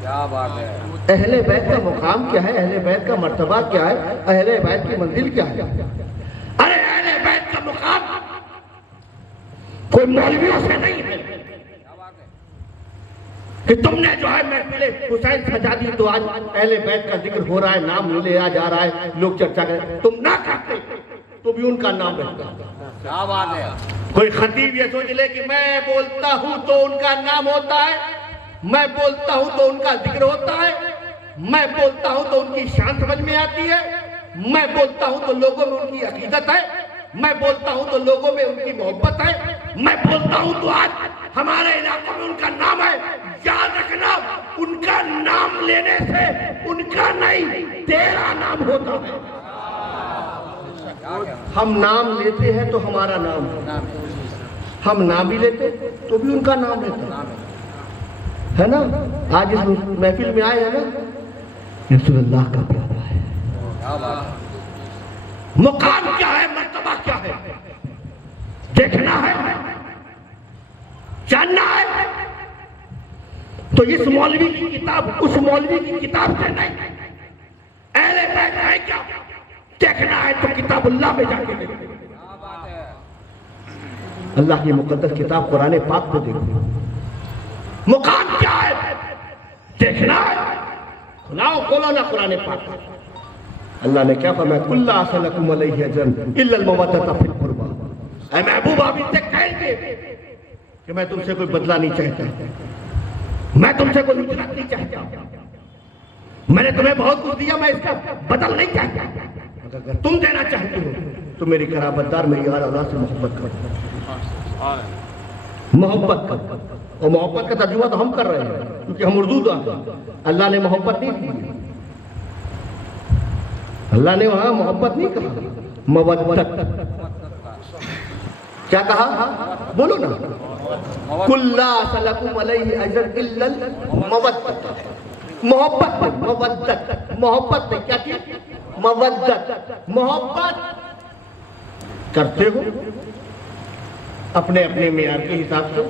क्या बात है। अहले बैत का मुकाम क्या है, अहले बैत का मर्तबा क्या है, अहले बैत की मंजिल क्या है। अरे अहले बैत का मुकाम कोई मौलवियों से नहीं है कि तुमने जो है महफिल हुसैन सजा दी तो आज अहले बैत का जिक्र हो रहा है, नाम लिया जा रहा है, लोग चर्चा करें। तुम ना करते तो भी उनका नाम रहता। क्या बात है। कोई खतीब ये सोच ले कि मैं बोलता हूं तो उनका नाम होता है, मैं बोलता हूं तो उनका जिक्र होता है, मैं बोलता हूं तो उनकी शान समझ में आती है, मैं बोलता हूं तो लोगों में उनकी अकीदत है, मैं बोलता हूं तो लोगों में उनकी मोहब्बत है, मैं बोलता हूं तो आज हमारे इलाकों में उनका नाम है। याद रखना, उनका नाम लेने से उनका नहीं तेरा नाम होता है। हम नाम लेते हैं तो हमारा नाम, हम नाम भी लेते तो भी उनका नाम लेते है ना। आज इस महफिल में आए हैं ना, रसूलुल्लाह का प्यारा है। मुकाम क्या है, मर्तबा क्या है, देखना है, जानना है, तो इस मौलवी की किताब उस मौलवी की किताब से नहीं, अहले बैत है क्या, देखना है तो किताबुल्लाह में जाके देखो। अल्लाह की मुकद्दस किताब कुरान पाक को देखो। मुकाम क्या है, देखना है, खुलाओ खोलो ना कुरान पाक। अल्लाह ने क्या फरमाया, कुल्ला असलकुम अलैहि अजरन इल्लल मवद्दत फिल कुर्बा। ऐ महबूब, आप इनसे कहेंगे कि मैं तुमसे कोई बदला नहीं चाहता, मैं तुमसे कोई उजरत नहीं चाहता, मैंने तुम्हें बहुत कुछ दिया, मैं इसका बदल नहीं चाहता। अगर तुम देना चाहते हो तो मेरी कराबतदार मेरी यार अल्लाह से मोहब्बत करो, मोहब्बत करो। और मोहब्बत का तर्जुमा तो हम कर रहे हैं क्योंकि हम उर्दू दान। अल्लाह ने मोहब्बत नहीं की, अल्लाह ने वहां मोहब्बत नहीं कहा, मवद्दत। क्या कहा, बोलो ना, कुल्ला सलकुम अलैहि अजर इल्लल मवद्दत। मोहब्बत, मवद्दत, मोहब्बत ने क्या की, मवद्दत। मोहब्बत करते हो अपने अपने मेयार के हिसाब से।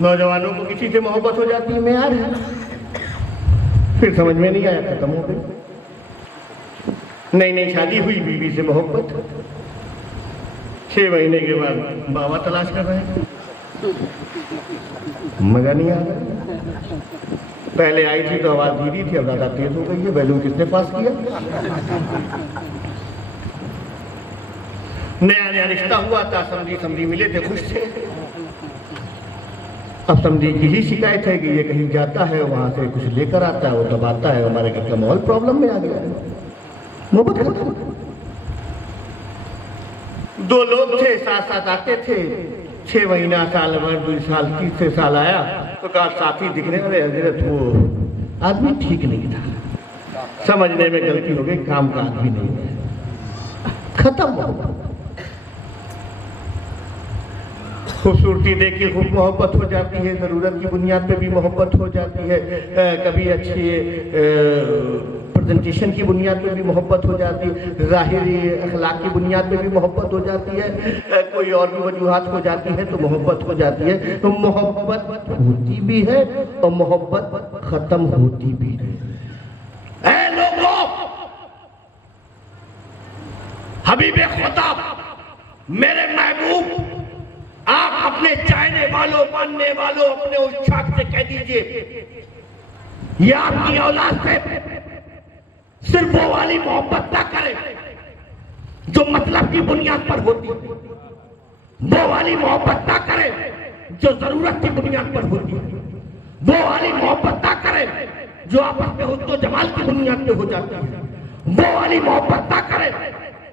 नौजवानों को किसी से मोहब्बत हो जाती है, मेयार है, फिर समझ में नहीं आया, खत्म हो गई। नई नई शादी हुई, बीवी से मोहब्बत, 6 महीने के बाद बाबा तलाश कर रहे हैं, मजा नहीं आ रहा। पहले आई थी तो आवाज धीरी थी, अब ज्यादा तेज हो गई है। बैलून किसने पास किया? नया नया रिश्ता हुआ था, समझी मिले थे, खुश थे। अब समझी की ही शिकायत है कि ये कहीं जाता है, वहां से कुछ लेकर आता है, वो दबाता है, हमारे घर का माहौल प्रॉब्लम में आ गया है। मोहब्बत खत्म। 2 लोग थे, साथ साथ आते थे, 6 महीना, साल भर, 2 साल, 3 साल आया तो कहा साथी दिखने वाले हजरत वो आदमी ठीक नहीं था, समझने में गलती हो गई, काम का आदमी नहीं है, खत्म हो। खूबसूरती देख के खूब मोहब्बत हो जाती है, जरूरत की बुनियाद पे भी मोहब्बत हो जाती है, कभी अच्छी प्रेजेंटेशन की बुनियाद पे भी मोहब्बत हो जाती है, ज़ाहिरी अखलाक की बुनियाद पे भी मोहब्बत हो जाती है, कोई और भी वजूहात हो जाती है तो मोहब्बत हो जाती है। तो मोहब्बत होती भी है और मोहब्बत खत्म होती भी है। ऐ लोगों, हबीबे खुदा मेरे महबूब, आप अपने चाहने वालों, मानने वालों, अपने उस छाक से कह दीजिए, ये आपकी औलाद से सिर्फ वो वाली मोहब्बत ना करे जो मतलब की बुनियाद पर होती, वो वाली मोहब्बत ना करे जो जरूरत की बुनियाद पर होती, वो वाली मोहब्बत ना करे जो आपस में हुस्न जमाल की बुनियाद पे हो जाती है, वो वाली मोहब्बत ना करे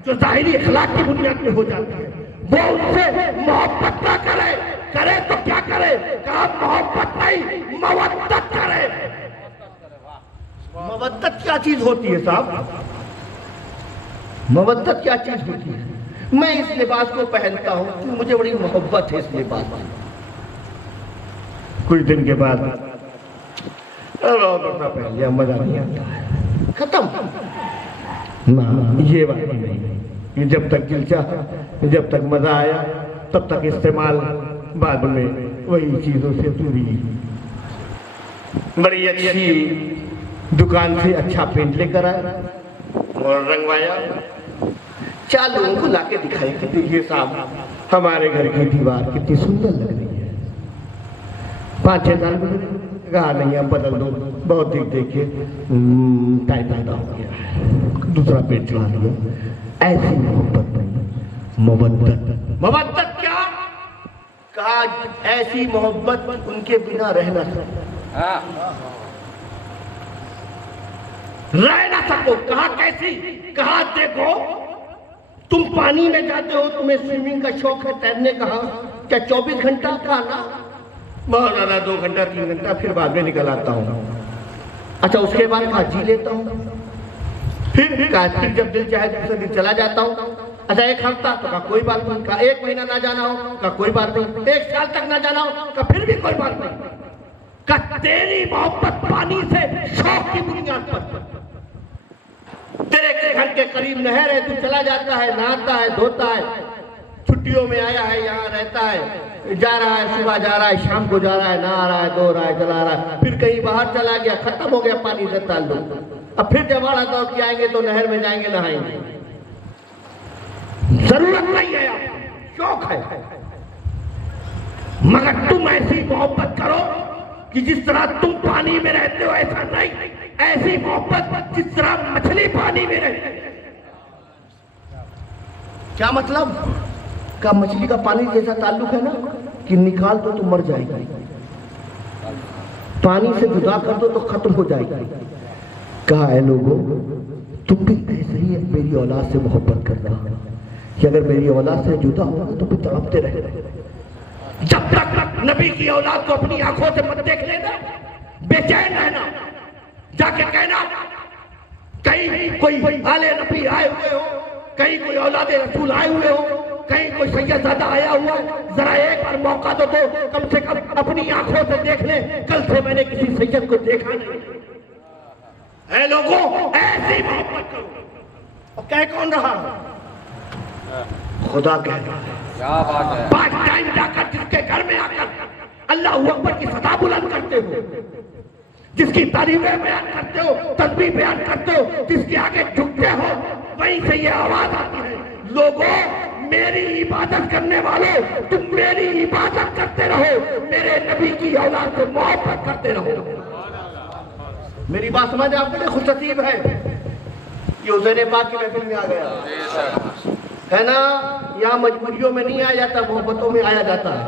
जो ज़ाहिरी अखलाक की बुनियाद पे हो जाती है। वो उससे मोहब्बत ना करे, करे तो क्या करे, कहा मोहब्बत नहीं मवद्दत करे। मवद्दत क्या चीज होती है साहब? मवद्दत क्या चीज होती है? मैं इस लिबास को पहनता हूं तो मुझे बड़ी मोहब्बत है इस लिबास में। कुछ दिन के बाद पहन लिया, मजा नहीं आता है, खत्म ना। ये बात नहीं, ये जब तक दिल चाहा, जब तक मजा आया तब तक इस्तेमाल, बाद में वही चीजों से दूरी। बड़ी अच्छी दुकान से अच्छा पेंट लेकर आया और रंगवाया, 4 लोगों को लाके दिखाई कि देखिए साहब हमारे घर की दीवार कितनी सुंदर लग रही है। 5-6 साल कहा नहीं अब बदल दो, बहुत देख के टाइम पैदा हो गया, दूसरा पेंट चला दिया। ऐसी मोहब्बत नहीं, मवद्दत। मवद्दत क्या कहा? ऐसी मोहब्बत उनके बिना रहना रह ना सको। कहा कैसी? कहा देखो तुम पानी में जाते हो, तुम्हें स्विमिंग का शौक है, तैरने का, क्या 24 घंटा का ना, बहुत ज्यादा 2 घंटा 3 घंटा, फिर बाद में निकल आता हूँ। अच्छा उसके बाद कहा जी लेता हूँ। फिर जब दिल चाहे दूसरे दिन चला जाता हूँ। अच्छा 1 हफ्ता तो का कोई बात नहीं, का 1 महीना ना जाना हो का कोई बात नहीं, 1 साल तक ना जाना हो का फिर भी कोई बात नहीं, का तेरी मोहब्बत पानी से शौक की बुनियाद पर, तेरे घर के करीब नहर है, तू चला जाता है, नहाता है, धोता है, छुट्टियों में आया है, यहाँ रहता है, जा रहा है, सुबह जा रहा है, शाम को जा रहा है, नहा रहा है, धो रहा है, चला रहा है, फिर कहीं बाहर चला गया, खत्म हो गया पानी से ताल्लुक। अब फिर जब आड़ा दौड़ के आएंगे तो नहर में जाएंगे, नहाएंगे। जरूरत नहीं है, शौक है, मगर तुम ऐसी मोहब्बत करो कि जिस तरह तुम पानी में रहते हो ऐसा नहीं, ऐसी मोहब्बत जिस तरह मछली पानी में रहती है। क्या मतलब? का मछली का पानी जैसा ताल्लुक है ना कि निकाल दो तो मर जाएगी, पानी से जुदा कर दो तो खत्म हो जाएगी। कहा है लोगों, तुम भी ऐसे ही मेरी औलाद से मोहब्बत करना, कि अगर मेरी औलाद से जुदा होगा तो फिर तड़पते रहे। जब तक नबी की औलाद को अपनी आंखों से मत देख लेना, बेचैन रहना, जाके कहना कहीं कोई आले नबी आए हुए हो, कहीं कोई औलादे रसूल आए हुए हो, कहीं कोई सैयदजादा आया हुआ, जरा एक बार मौका दो तो कम से कम अपनी आंखों से देख ले, कल से मैंने किसी सैयद को देखा नहीं। ऐ लोगों, ऐसी मोहब्बत करो। और कह कौन रहा? खुदा कह रहा है। क्या बात है। 5 टाइम जाकर जिसके घर में आकर अल्लाह अकबर की सदा बुलंद करते हो, जिसकी तारीफें बयान करते हो, तस्बीह बयान करते हो, जिसके आगे झुकते हो, वहीं से ये आवाज आती है, लोगों मेरी इबादत करने वालों, तुम मेरी इबादत करते रहो, मेरे नबी की औलाद से मोहब्बत करते रहो। मेरी बात समझ आप बड़े खुशनसीब है कि हुसैन पाक की महफिल में आ गया है ना। यहाँ मजबूरियों में नहीं आया जाता, मोहब्बतों में आया जाता है।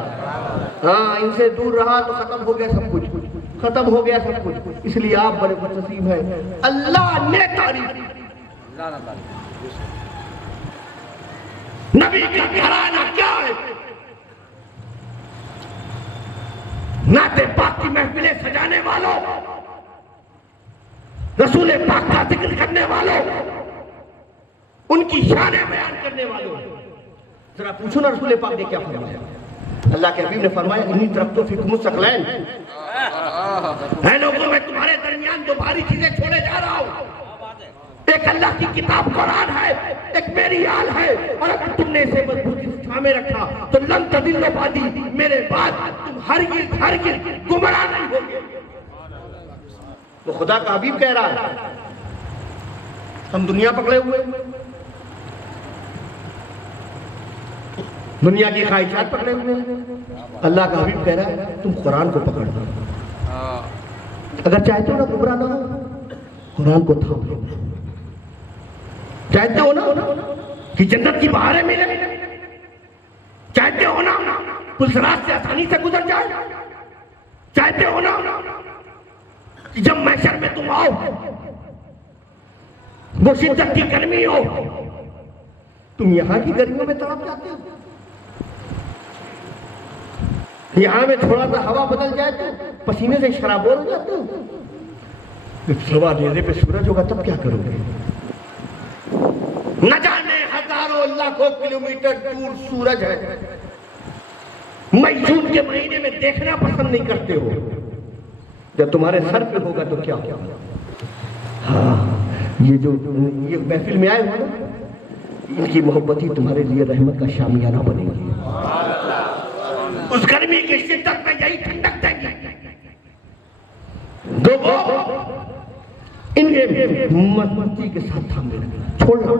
हाँ, इनसे दूर रहा तो खत्म हो गया सब कुछ, खत्म हो गया सब कुछ। इसलिए आप बड़े खुशनसीब हैं। अल्लाह ने तारीफ, नबी का घराना क्या है? नाते पाक की महफिलें सजाने वालों, रसूल पाक का जिक्र करने वालों, उनकी शानें बयान करने वालों, जरा पूछो ना रसूल पाक ने क्या फरमाया। अल्लाह के हबीब ने फरमाया, इन्हीं तरफ तो फिकुम सकलैन है लोगों, मैं तुम्हारे दरमियान 2 भारी चीजें छोड़े जा रहा हूं। एक अल्लाह की किताब कुरान है, एक मेरी आल है, और अगर तुमने इसे मजबूती से थामे रखा तो लन तदिल्लो बादी, मेरे बाद तुम हरगिज़ गुमराह नहीं होगे। वो खुदा का हबीब कह रहा है, हम दुनिया पकड़े हुए, दुनिया की ख्वाहिशात पकड़े हुए। अल्लाह का हबीब कह रहा है, तुम कुरान को पकड़ लो, अगर चाहते हो ना गुमराह ना हो, कुरान को थाम लो। चाहते हो ना कि जन्नत की बहारें मिले, चाहते हो ना पुलसरात से आसानी से गुजर जाए, चाहते हो ना कि जब महशर में तुम आओ वो शिद्दत की गर्मी हो, तुम यहां की गर्मियों में तड़प जाते हो, यहां में थोड़ा सा हवा बदल जाए तो पसीने से शराबोर हो जाते हो, जब सवा अंधेरे पे सूरज होगा तब क्या करोगे? न जाने हजारों लाखों किलोमीटर दूर सूरज है, मई जून के महीने में देखना पसंद नहीं करते हो, जब तुम्हारे सर पे होगा तो क्या होगा? हाँ, ये महफिल में आए हो ना, इनकी मोहब्बत ही तुम्हारे लिए रहमत का शामियाना बनेगी। उस गर्मी की शिद्दत में यही ठंडक देंगे। इन्हें मजबूती के साथ थामे रखना, छोड़ना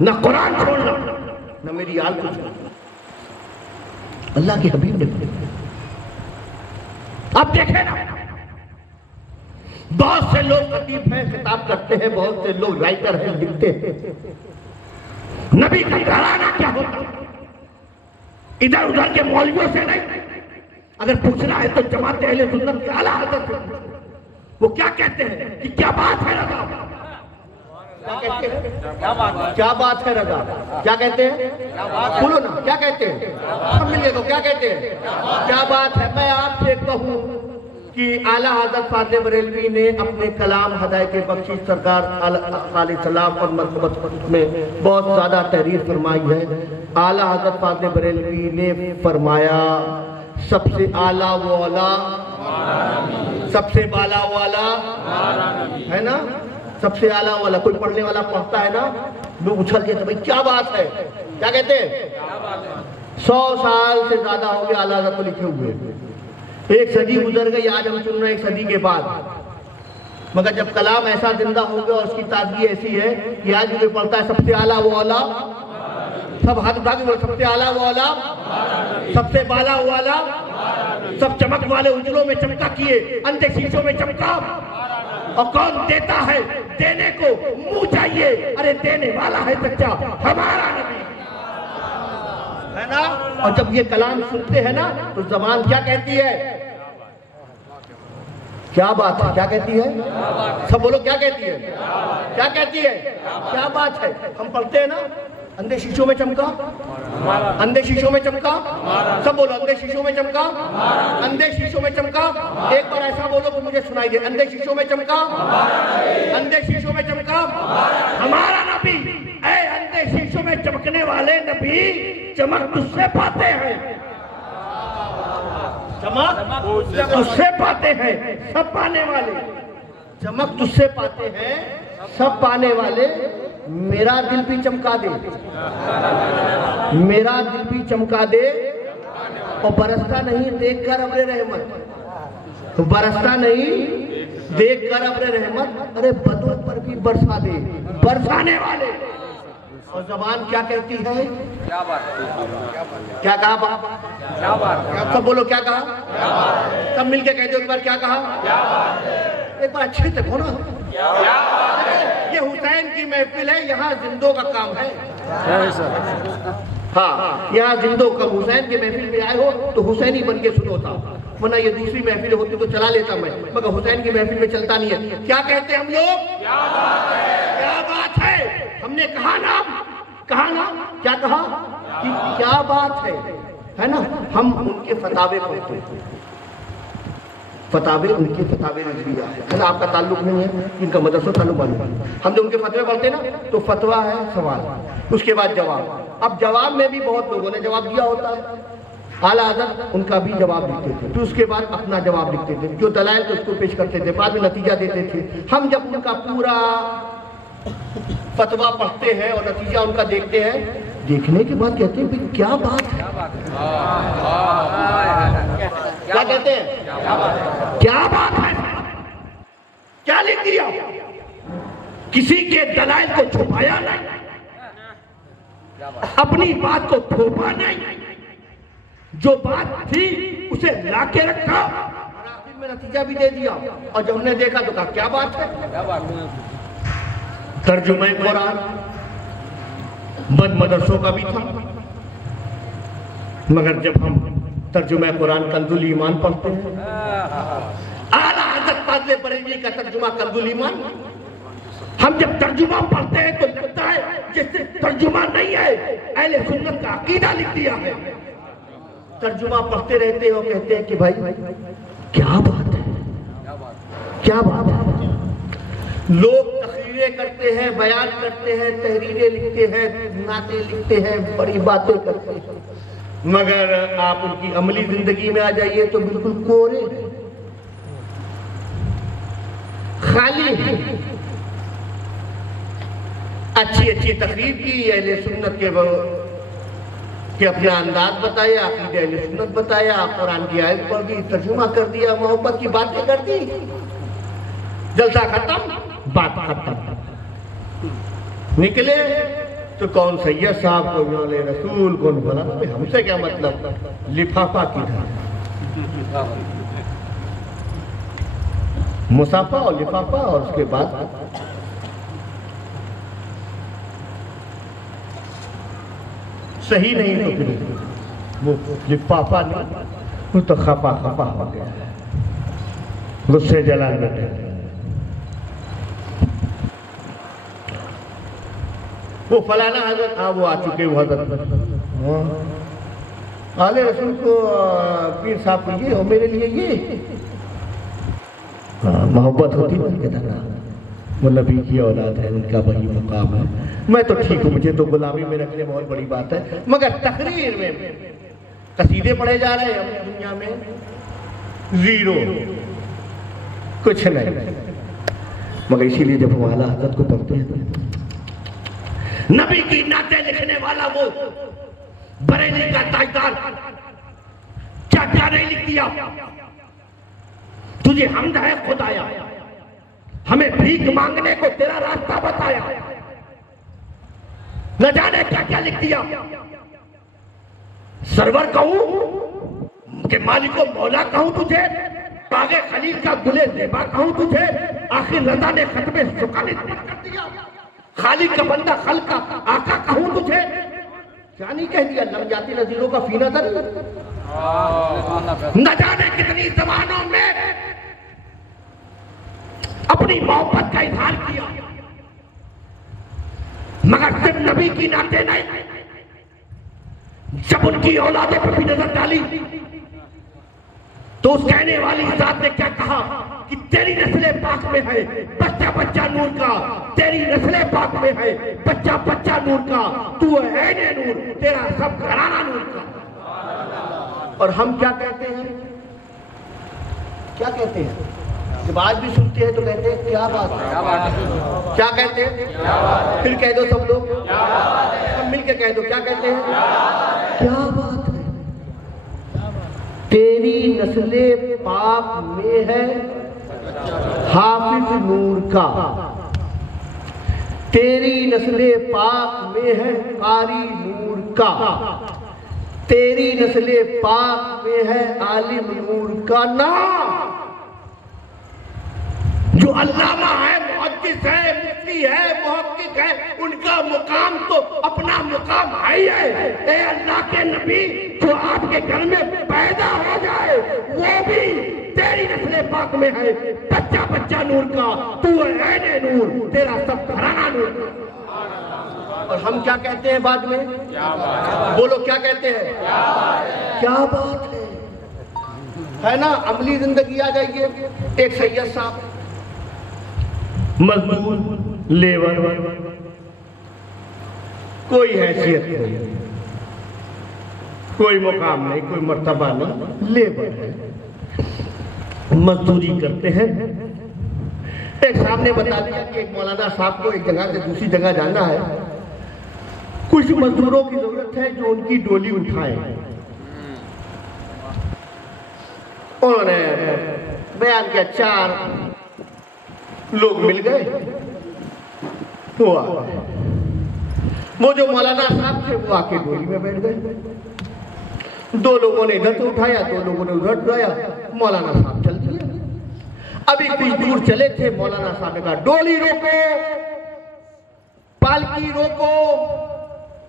ना, कुरान छोड़ना ना, मेरी आल को छोड़ना। अल्लाह के हबीब ने अब देखे ना, बहुत से लोग खतीब हैं, खिताब करते हैं, बहुत से लोग राइटर हैं, लिखते हैं। नबी का घराना क्या होता है? इधर उधर के मौलवियों से नहीं, अगर पूछना है तो जमात अहले सुन्नत के आला हज़रत से। वो क्या कहते हैं कि क्या बात है रज़ा? क्या कहते हैं? क्या बात है रज़ा? क्या कहते हैं? बोलो ना, क्या कहते हैं? सब मिले तो क्या कहते हैं? क्या बात है? मैं आपसे कहूं कि आला हज़रत फाज़िल बरेलवी ने अपने कलाम हदायत के बख्शिश सरकार अलैहिस्सलाम और मरहमत में बहुत ज़्यादा तहरीर फरमाई है। आला हज़रत फाज़िल बरेलवी ने फरमाया, सबसे आला वाला, सबसे बाला वाला है ना, सबसे आला वाला। कोई पढ़ने वाला पढ़ता है ना, लोग उछल के तो भाई क्या बात है, क्या कहते हैं? 100 साल से ज्यादा हो गया आला हज़रत को लिखे हुए, एक सदी गुजर गई, आज हम सुन रहे हैं एक सदी के बाद। मगर जब कलाम ऐसा जिंदा हो गया और उसकी ताजगी ऐसी है कि आज भी कोई पढ़ता है सबसे आला वाला, सब हाथ उठा के बोले सबसे आला वाला, सबसे बाला वाला, सब चमक वाले उजलों में चमका किए, अंधे शीशों में चमका। और कौन देता है, देने को मुंह चाहिए, अरे देने वाला है सच्चा हमारा नबी, है ना। और जब ये कलाम सुनते हैं ना तो ज़बान क्या कहती है? क्या बात है, क्या कहती है? सब बोलो क्या कहती है? क्या कहती है? क्या बात है। हम पढ़ते हैं ना, अंधे शीशों में चमका, अंधे शीशों में चमका, सब बोलो अंधे शीशों में चमका, अंधे शीशों में चमका। एक बार ऐसा बोलो तो मुझे सुनाई दे, अंधे शीशों में चमका, अंधे शीशों में चमका हमारा नबी। ऐ अंधे शीशों में चमकने वाले नबी, चमक तुझसे पाते हैं, चमक तुझसे पाते हैं सब पाने वाले, चमक तुझसे पाते हैं सब पाने वाले। मेरा दिल भी चमका दे, मेरा दिल भी चमका दे। और बरसता नहीं देख कर अब्रे रहमत, तो बरसता नहीं देख कर अब्रे रहमत, अरे बदर पर भी बरसा दे, बरसाने वाले। और ज़बान क्या कहती है? क्या बात, क्या कहा बाप? क्या बात, सब बोलो क्या कहा? सब मिलके कह दो एक बार, क्या कहा? एक बार अच्छे से बोलो। ये हुसैन की महफिल है, यहाँ जिंदों का काम है। हाँ, यहाँ जिंदों का, हुसैन के महफिल में आए हो तो हुसैनी बन के सुनो था, वरना ये दूसरी महफिल होती तो चला लेता मैं, मगर हुसैन की महफिल में चलता नहीं है। क्या कहते हम लोग? क्या बात है। हमने कहा ना, क्या कहा कि क्या बात है ना। हम उनके फतावे पढ़ते हैं, फतावे उनके फतावे नजरिया है ना, आपका ताल्लुक नहीं है, इनका मदरसा ताल्लुक नहीं है। हम जब उनके फतवे पढ़ते ना तो फतवा है सवाल, उसके बाद जवाब। अब जवाब में भी बहुत लोगों ने जवाब दिया होता है, आला हज़रत उनका भी जवाब लिखते थे, फिर उसके बाद अपना जवाब लिखते थे, जो दलाइल थे उसको पेश करते थे, बाद में नतीजा देते थे। हम जब उनका पूरा फतवा पढ़ते हैं और नतीजा उनका देखते हैं, देखने के बाद कहते हैं क्या बात है, क्या कहते हैं? क्या बात है, क्या लिख दिया। किसी के दलाइल को छुपाया नहीं, अपनी बात को थोपा नहीं, जो बात थी उसे लाके रखा, आखिर में नतीजा भी दे दिया। और जब हमने देखा तो कहा क्या बात है। तर्जुमे कुरान बद मदरसों का भी था, मगर जब हम तर्जुमा कुरान कंजुल ईमान पढ़ते हैं, आला हज़रत फाज़िल बरेलवी का तर्जुमा कंजुल ईमान, हम जब तर्जुमा पढ़ते हैं तो लगता है जैसे तर्जुमा नहीं है, अहले सुन्नत का अकीदा लिख दिया है। तर्जुमा पढ़ते रहते हैं और कहते हैं कि भाई क्या बात है, क्या बात है। लोग तकरीरें करते हैं, बयान करते हैं, तहरीरें लिखते हैं, नाते लिखते हैं, बड़ी बातें करते हैं, मगर आप उनकी अमली जिंदगी में आ जाइए तो बिल्कुल कोरे हैं, खाली हैं। अच्छी अच्छी तकरीर की, अहले सुन्नत के अपना अंदाज बताया, अकीदे अहले सुन्नत बताया, कुरान की आयत पढ़ दी, तर्जुमा कर दिया, मोहब्बत की बातें कर दी, जलसा खत्म, बात खत्म। निकले तो कौन सैयद साहब, कौन वाले रसूल, कौन बोला, हमसे क्या मतलब, लिफाफा किधर, मुसाफा और लिफाफा, और उसके बाद सही नहीं तो फिर वो लिफाफा नहीं, वो तो खफा खफा हो गया, गुस्से जलाल बैठे। वो फलाना हजरत, हाँ वो आ चुके वो हजरत, आले रसूल को पीर साहब को ये और मेरे लिए ये, हाँ, मोहब्बत होती है कहता ना, वो नबी की औलाद है, उनका वही मुकाम है। मैं तो ठीक हूँ, मुझे तो गुलामी में रखने बहुत बड़ी बात है, मगर तकरीर में कसीदे पढ़े जा रहे हैं अपनी दुनिया में, जीरो, कुछ नहीं। मगर इसीलिए जब हम आला हज़रत को पढ़ते हैं, नबी की नाते लिखने वाला वो बरेली का ताजदार क्या क्या नहीं लिख दिया, तुझे हमद है खुदाया, हमें भीख मांगने को तेरा रास्ता बताया, न जाने क्या क्या लिख दिया। सरवर कहूं कि मालिको मौला कहूं तुझे, बागे खलील का गुले ज़ेबा कहूं तुझे, आखिर रज़ा ने खत्मे शुक्र कर दिया, खालिक का बंदा खल का आका कहूं तुझे, क्या नहीं कह दिया, लम जाती नज़ीरों का फीना दर। न जाने कितनी जमानों में अपनी मोहब्बत का इजहार किया, मगर सिर्फ नबी की नाते नहीं, जब उनकी औलादों पर भी नजर डाली तो उस कहने वाली जात ने क्या कहा कि तेरी नस्ले पाक में है बच्चा बच्चा नूर का, तेरी नस्ले पाक में है बच्चा बच्चा नूर का, तू है ने नूर, तेरा सब घराना नूर का। और हम क्या कहते हैं, क्या कहते हैं, जब आज भी सुनते हैं तो कहते हैं क्या बात है, क्या कहते हैं, फिर कह दो सब लोग, सब मिलकर कह दो, क्या कहते हैं, क्या बात है। तेरी नस्ले पाक में है हाफिज नूर का, तेरी नस्ले पाक में है कारी नूर का, तेरी नस्ले पाक में है आलिम नूर का नाम। जो अल्लामा है, मुहद्दिस है, मुफ्ती है, मुहक्किक है, उनका मुकाम तो अपना मुकाम है ही है। ए अल्लाह के नबी, जो आपके घर में पैदा हो जाए वो भी तेरी नस्ले पाक में है बच्चा बच्चा नूर का, तू है ने नूर, तेरा सब घराना नूर का। और हम क्या कहते हैं बाद में, बोलो क्या कहते हैं, क्या बात है ना। अमली जिंदगी आ जाइए, एक सैयद साहब मजदूर लेबर, कोई हैसियत नहीं, कोई मुकाम नहीं, कोई मर्तबा नहीं, लेबर है, मजदूरी करते हैं। एक साहब ने बता दिया कि एक मौलाना साहब को एक जगह से दूसरी जगह जाना है, कुछ मजदूरों की जरूरत है जो उनकी डोली उठाएं। उन्होंने बयान किया, 4 लोग मिल गए, हुआ वो जो मौलाना साहब थे वो आके डोली में बैठ गए, 2 लोगों ने इधर से उठाया, 2 लोगों ने उधर उठाया, मौलाना साहब चल दिए। अभी कुछ दूर चले थे, मौलाना साहब ने कहा डोली रोको, पालकी रोको,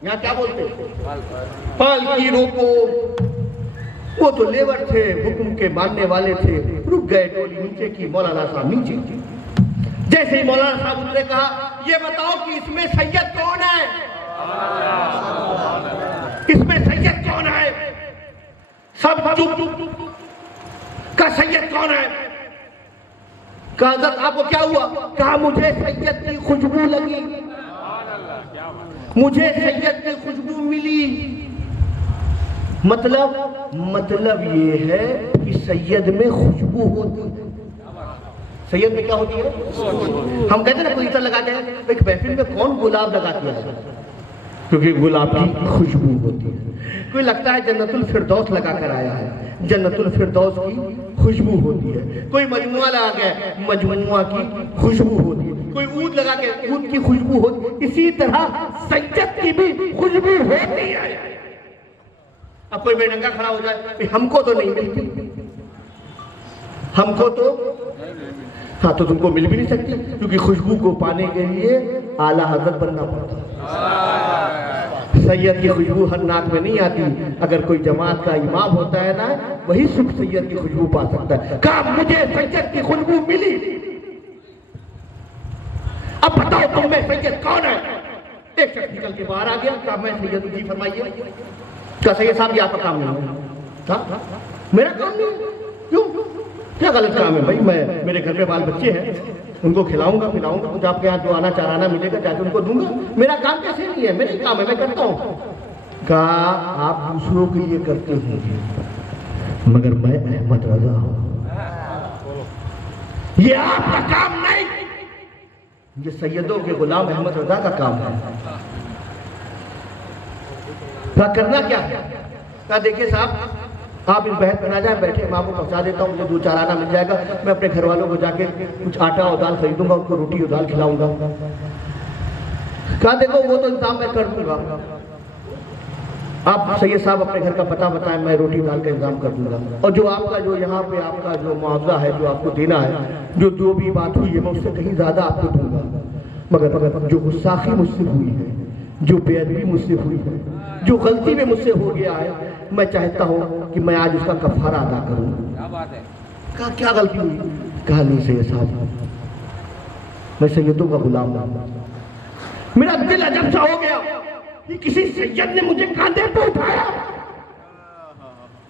यहाँ क्या बोलते, पालकी रोको। वो तो लेबर थे, हुक्म के मानने वाले थे, रुक गए, डोली नीचे की, मौलाना साहब नीचे। जैसे ही मौलाना साहब उतरे, कहा ये बताओ कि इसमें सैयद कौन है, इसमें सैयद कौन है, सब चुप। का सैयद कौन है, कहा हज़रत आपको क्या हुआ, कहा मुझे सैयद की खुशबू लगी, मुझे सैयद की खुशबू मिली। मतलब ये है कि सैयद में खुशबू होती है। सैयद में क्या होती है, हम कहते हैं ना, कोई इतर लगाते हैं, एक महफिल में कौन गुलाब लगाती है, क्योंकि गुलाब की खुशबू होती है। कोई लगता है जन्नतुल फिरदौस लगा कर आया है, जन्नतुल फिरदौस की खुशबू होती है। कोई मजमुआ लगा के, मजमुआ की खुशबू होती है। कोई ऊद लगा के, ऊद की खुशबू होती है। इसी तरह सैयद की भी खुशबू होती है। अब कोई बेनंगा खड़ा हो जाए, हमको तो नहीं मिलती, हमको तो, हाँ तो तुमको मिल भी नहीं सकती, क्योंकि खुशबू को पाने के लिए आला हज़रत बनना पड़ता है। सैयद की खुशबू हर नाक में नहीं आती। अगर कोई जमात का इमाम होता है ना, वही सुख सैयद की खुशबू पा सकता है। कहा मुझे सैयद की खुशबू मिली, अब बताओ तुम में सैयद कौन है। एक शख्स निकल के बाहर आ गया, कहा मैं सैयद हूं, जी फरमाइए। क्या सैयद साहब, ये आपका काम नहीं है, मेरा काम नहीं है, क्यों, क्या गलत काम है भाई? मैं, मेरे घर में बाल बच्चे हैं, उनको खिलाऊंगा पिलाऊंगा, कुछ आपके यहाँ जो आना चाराना मिलेगा जाके उनको दूंगा। मेरा काम कैसे नहीं है, मेरा ही काम है, मैं करता हूँ। कहा आप दूसरों के लिए करते होंगे, मगर मैं अहमद रजा हूं, ये आपका काम नहीं, ये सैयदों के गुलाम अहमद रजा का काम है। क्या करना क्या है? क्या देखिए साहब, आप इस बहस में ना जाए, बैठे माँ को पहुंचा देता हूँ, मुझे 2-4 आना मिल जाएगा, मैं अपने घर वालों को जाके कुछ आटा और दाल खरीदूंगा, उनको रोटी और दाल खिलाऊंगा। क्या देखो वो तो इंतजाम मैं कर दूंगा, आप सैयद साहब अपने घर का पता बताएं, मैं रोटी दाल का इंतजाम कर दूंगा। और जो आपका जो यहाँ पे आपका जो मुआवजा है जो आपको देना है, जो भी बात हुई है, मैं उससे कहीं ज्यादा आपको दूंगा। मगर जो गुस्साखी मुझसे हुई है, जो बेअदबी मुझसे हुई है, जो गलती में मुझसे हो गया है, मैं चाहता हूँ कि मैं आज उसका कफारा अदा करूँ। क्या बात है? कहा क्या गलती हुई? कहा नहीं सैयद साहब, मैं सैयदों का गुलाम हूँ। मेरा दिल अजब सा हो गया कि किसी सैयद ने मुझे कांधे पर उठाया,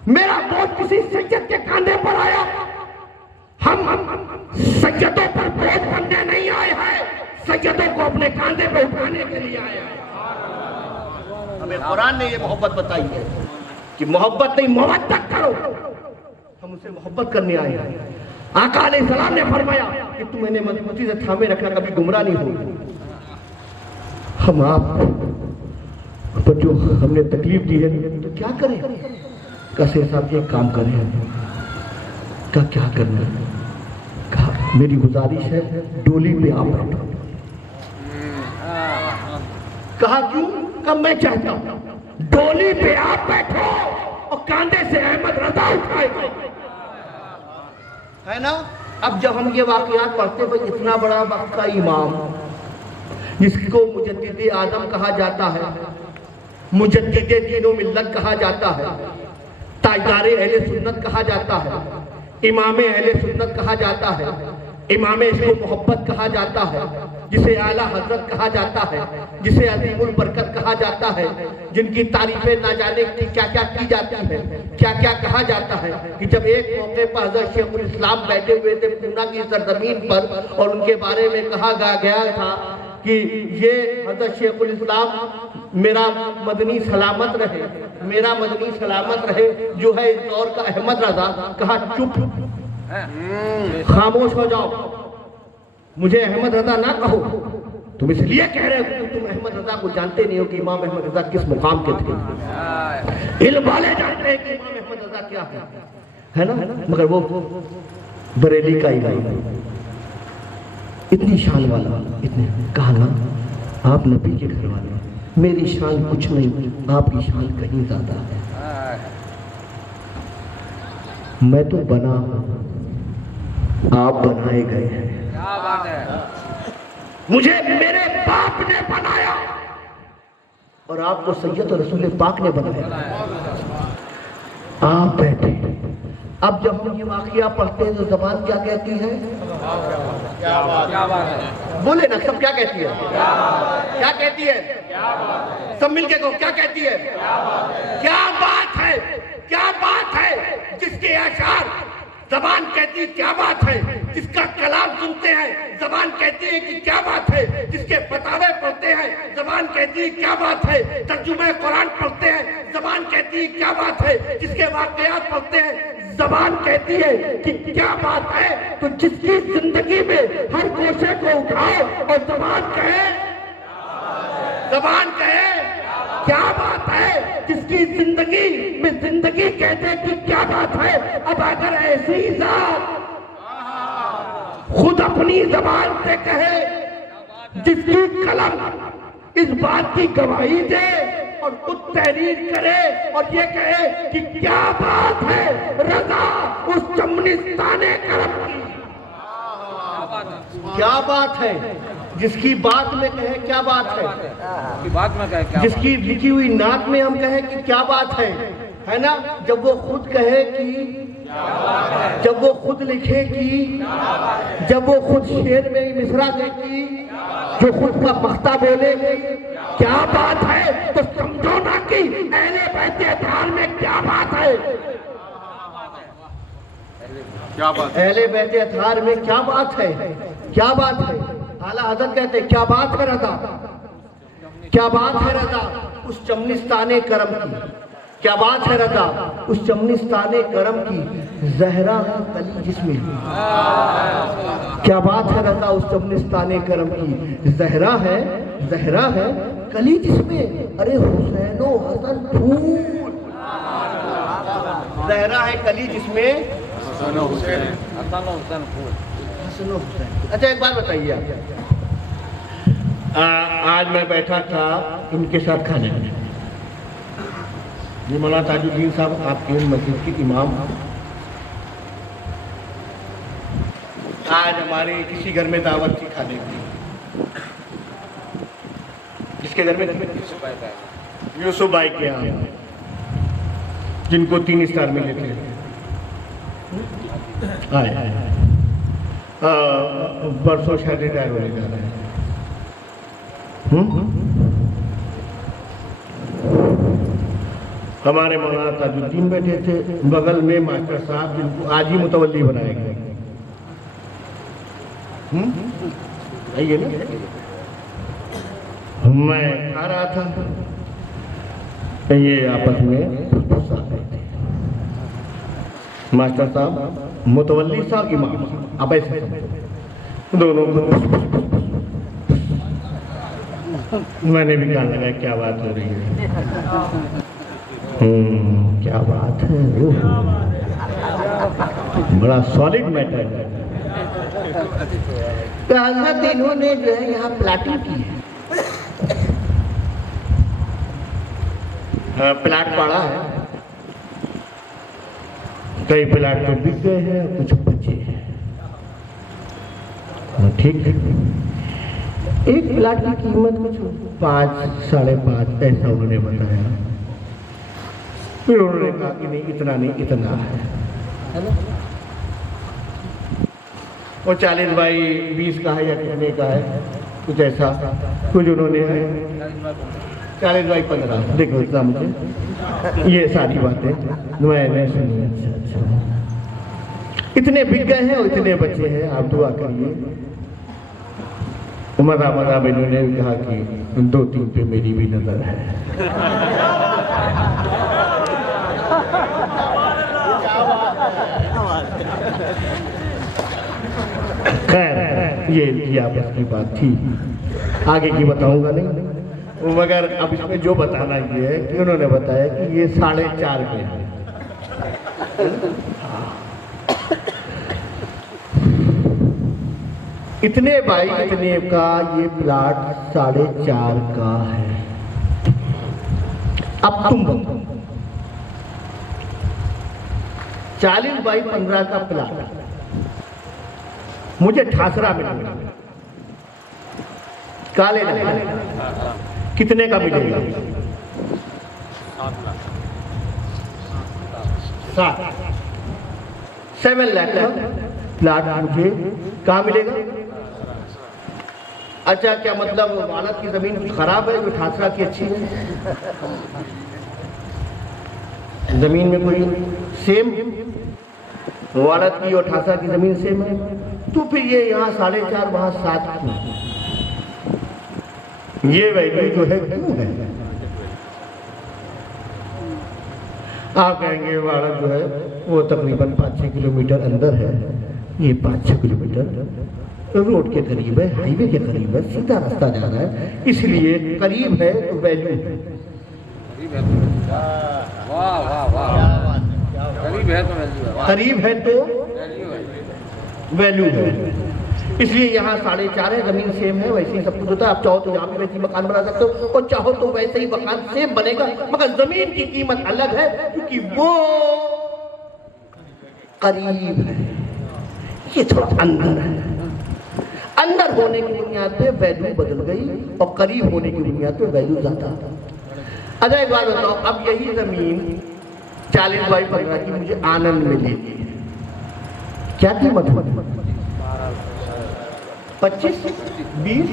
मेरा बोझ किसी सैयद के कांधे पर आया। हम सैयदों पर बोझ बनने नहीं आए हैं, सैयदों को अपने कांधे पर उठाने के लिए आए हैं। हमें कुरान ने ये मोहब्बत बताई है कि मोहब्बत नहीं मोहब्बत करो, हम उसे मोहब्बत करने आए हैं। आका अलैहिस्सलाम ने फरमाया कि तुम इन्हें मजबूती से थामे रखना, कभी गुमराह नहीं होगी। हम आप पर जो हमने तकलीफ दी है तो क्या करें? कैसे साहब एक काम करें, क्या करना है? कहा मेरी गुजारिश है डोली पे आप बैठो। कहा क्यों? कहा मैं चाहता हूं डोली पे आप बैठो और कांधे से अहमद रजा उठाएगा, है ना? अब जब हम ये वाकयात पढ़ते हुए, इतना बड़ा वक्त का इमाम जिसको मुजद्दिद आजम कहा जाता है, मुजद्दिद दीन व मिल्लत कहा जाता है, ताजदार अहले सुन्नत कहा जाता है, इमाम अहले सुन्नत कहा जाता है, इमाम इश्क़ मोहब्बत कहा जाता है, जिसे आला हजरत कहा जाता है, जिसे अजीमुल बरकत कहा जाता है, जिनकी तारीफें ना जाने की क्या क्या की जाती है, क्या क्या कहा जाता है, कि जब एक मौके पर हजरत शेखुल इस्लाम बैठे हुए थे पूना की सरजमीन पर और उनके बारे में कहा गया था कि ये हजरत शेखुल इस्लाम मेरा मदनी सलामत रहे, मेरा मदनी सलामत रहे, जो है इस दौर का अहमद रजा। कहा चुप, खामोश हो जाओ, मुझे अहमद रजा ना कहो, तुम इसलिए कह रहे हो कि तुम अहमद रजा को जानते नहीं हो कि इमाम अहमद रजा किस मुकाम के थे। इल्म वाले जानते हैं कि इमाम अहमद रजा क्या है ना? मगर वो बरेली का इमाम, इतनी शान वाला, इतने कहा ना आप नबी के घर वाले, मेरी शान कुछ नहीं, आपकी शान कहीं ज्यादा है। मैं तो बना हूं, आप बनाए गए हैं। क्या बात है? मुझे मेरे बाप ने बनाया और आपको सैयद और रसूल पाक ने बनाया। आप बैठे, अब जब हम ये वाकया पढ़ते हैं तो जबान क्या कहती है? क्या बात है? बोले ना, सब क्या कहती है? क्या कहती है? सब मिलके कहो, क्या कहती है? क्या बात है? क्या बात है? जिसके अशार जबान कहती है क्या बात है, जिसका कलाम सुनते हैं जबान कहती है कि क्या बात है, जिसके फतावे पढ़ते हैं जबान कहती है क्या बात है, तर्जुमे कुरान पढ़ते हैं जबान कहती है क्या बात है, जिसके वाकयात पढ़ते हैं जबान कहती है कि क्या बात है। तो जिसकी जिंदगी में हर गोशे को उठाओ और जबान कहे, जबान कहे क्या बात है, जिसकी जिंदगी में जिंदगी कहते कि क्या बात है। अब अगर ऐसी जात खुद अपनी जबान से कहे, जिसकी कलम इस बात की गवाही दे और खुद तहरीर करे और ये कहे कि क्या बात है, रजा उस चमनिस्ताने करम की, क्या बात है, जिसकी बात में कहे क्या बात है, की बात में कहे क्या? जिसकी लिखी हुई नात में हम कहे कि क्या बात है ना? जब वो खुद कहे कि, जब वो खुद लिखे कि, जब वो खुद शेर में मिसरा दे कि, जो खुद का बख्ता बोले कि क्या बात है, तो समझो ना कि अहले बैत अतार में क्या बात है। क्या बात है? अहले बैते अथार में क्या बात है, क्या बात है। आला हज़रत कहते क्या बात है रज़ा, क्या बात है रज़ा उस चमनिस्ताने करम की, क्या बात है रज़ा उस चमनिस्ताने करम की, ज़हरा है कली जिसमें, क्या बात है रज़ा उस चमनिस्ताने करम की, ज़हरा है कली जिसमें, अरे हुसैनो हसन फूल, ज़हरा है कली जिसमें हसन हुसैन। हसन हुसैन फूल। हसन हुसैन। अच्छा एक बात बताइए आप, आज मैं बैठा था इनके साथ खाने में, ये मौलाना ताजुद्दीन साहब आपके मस्जिद के इमाम, आज हमारे किसी घर में दावत थी खाने की, जिसके घर में यूसुफ भाई के यहाँ, जिनको 3 स्टार मिले थे, आए परसों शायद रिटायर होने जा रहे हैं। हमारे मौलाना ताजुद्दीन बैठे थे, बगल में मास्टर साहब जिनको आज ही मुतवल्ली बनाए गए, आइए ना, मैं खा रहा था, ये आपस में फुसफुसा रहे थे, मास्टर साहब मुतवल्ली साहब इमाम, अब ऐसे दोनों को मैंने भी कहा लगा क्या बात हो रही है, क्या बात है, बड़ा सॉलिड मैटर है। हज़रत इन्होंने जो है यहाँ प्लाटिंग की है, प्लाट पड़ा है, कई प्लाट तो बिक गए हैं, कुछ बचे हैं, ठीक। एक प्लाट की कीमत कुछ 5, 5.5 ऐसा उन्होंने बताया, फिर उन्होंने कहा कि नहीं इतना नहीं, इतना है ना, और 40 बाई 20 का है या कितने का है, कुछ ऐसा कुछ उन्होंने 40 बाई 15, देखो इतना मुझे ये सारी बातें मैंने सुनी। अच्छा, इतने बिक गए हैं और इतने बचे हैं, आप दुआ करिए। मजा इन्होंने कहा कि 2-3 पे मेरी भी नजर है। खैर ये आपस की बात थी, आगे की बताऊंगा नहीं, मगर अब इसमें जो बताना ये है कि उन्होंने बताया कि ये 4.5 पे है। इतने बाई इतने का ये प्लाट 4.5 का है। अब तुम बताओ 40 बाई 15 का प्लाट मुझे ठासरा मिलेगा, काले कितने का मिलेगा? 7 लाख का प्लाट मुझे कहाँ मिलेगा? अच्छा, क्या मतलब वालद की जमीन खराब है जो ठासरा की अच्छी है? जमीन में कोई सेम वालद की और ठासरा की जमीन सेम है, तो फिर ये यहाँ 4.5 वहाँ 7 क्यों? ये वैल्यू जो है क्यों है? आप कहेंगे वालद जो है वो तकरीबन 5-6 किलोमीटर अंदर है, ये 5-6 किलोमीटर रोड के करीब है, हाईवे के करीब है, सीधा रास्ता जा रहा है, इसलिए करीब है तो वैल्यू है। वाह वाह वाह, करीब है तो वैल्यू है, करीब है तो वैल्यू है, इसलिए यहाँ 4.5 है, जमीन सेम है, वैसे ही सब कुछ होता है। आप चाहो तो यहाँ भी वैसे ही मकान बना सकते हो और चाहो तो वैसे ही मकान सेम बनेगा, मगर जमीन की कीमत अलग है क्योंकि वो करीब है, ये थोड़ा अंदर है। अंदर होने की बुनियाद पे वैल्यू बदल गई और करीब होने की बुनियाद पे वैल्यू ज्यादा। अच्छा एक बात बताओ, अब यही जमीन 40 बाई 15 की मुझे आनंद में लेगी, क्या कीमत होगी? 25-20,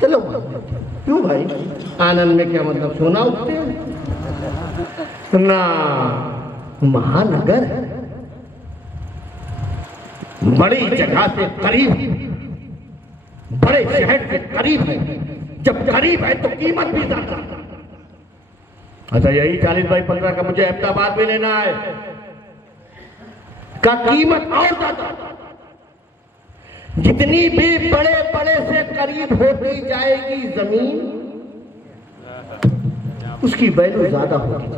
चलो क्यों भाई? आनंद में क्या मतलब सोना उठते हैं ना, महानगर है, बड़ी जगह से करीब, बड़े शहर से करीब है। जब करीब है तो कीमत भी ज्यादा। अच्छा, यही 40/15 का मुझे अहमदाबाद में लेना है, का कीमत और ज्यादा। जितनी भी बड़े बड़े से करीब होती जाएगी जमीन, उसकी वैल्यू ज्यादा होगी,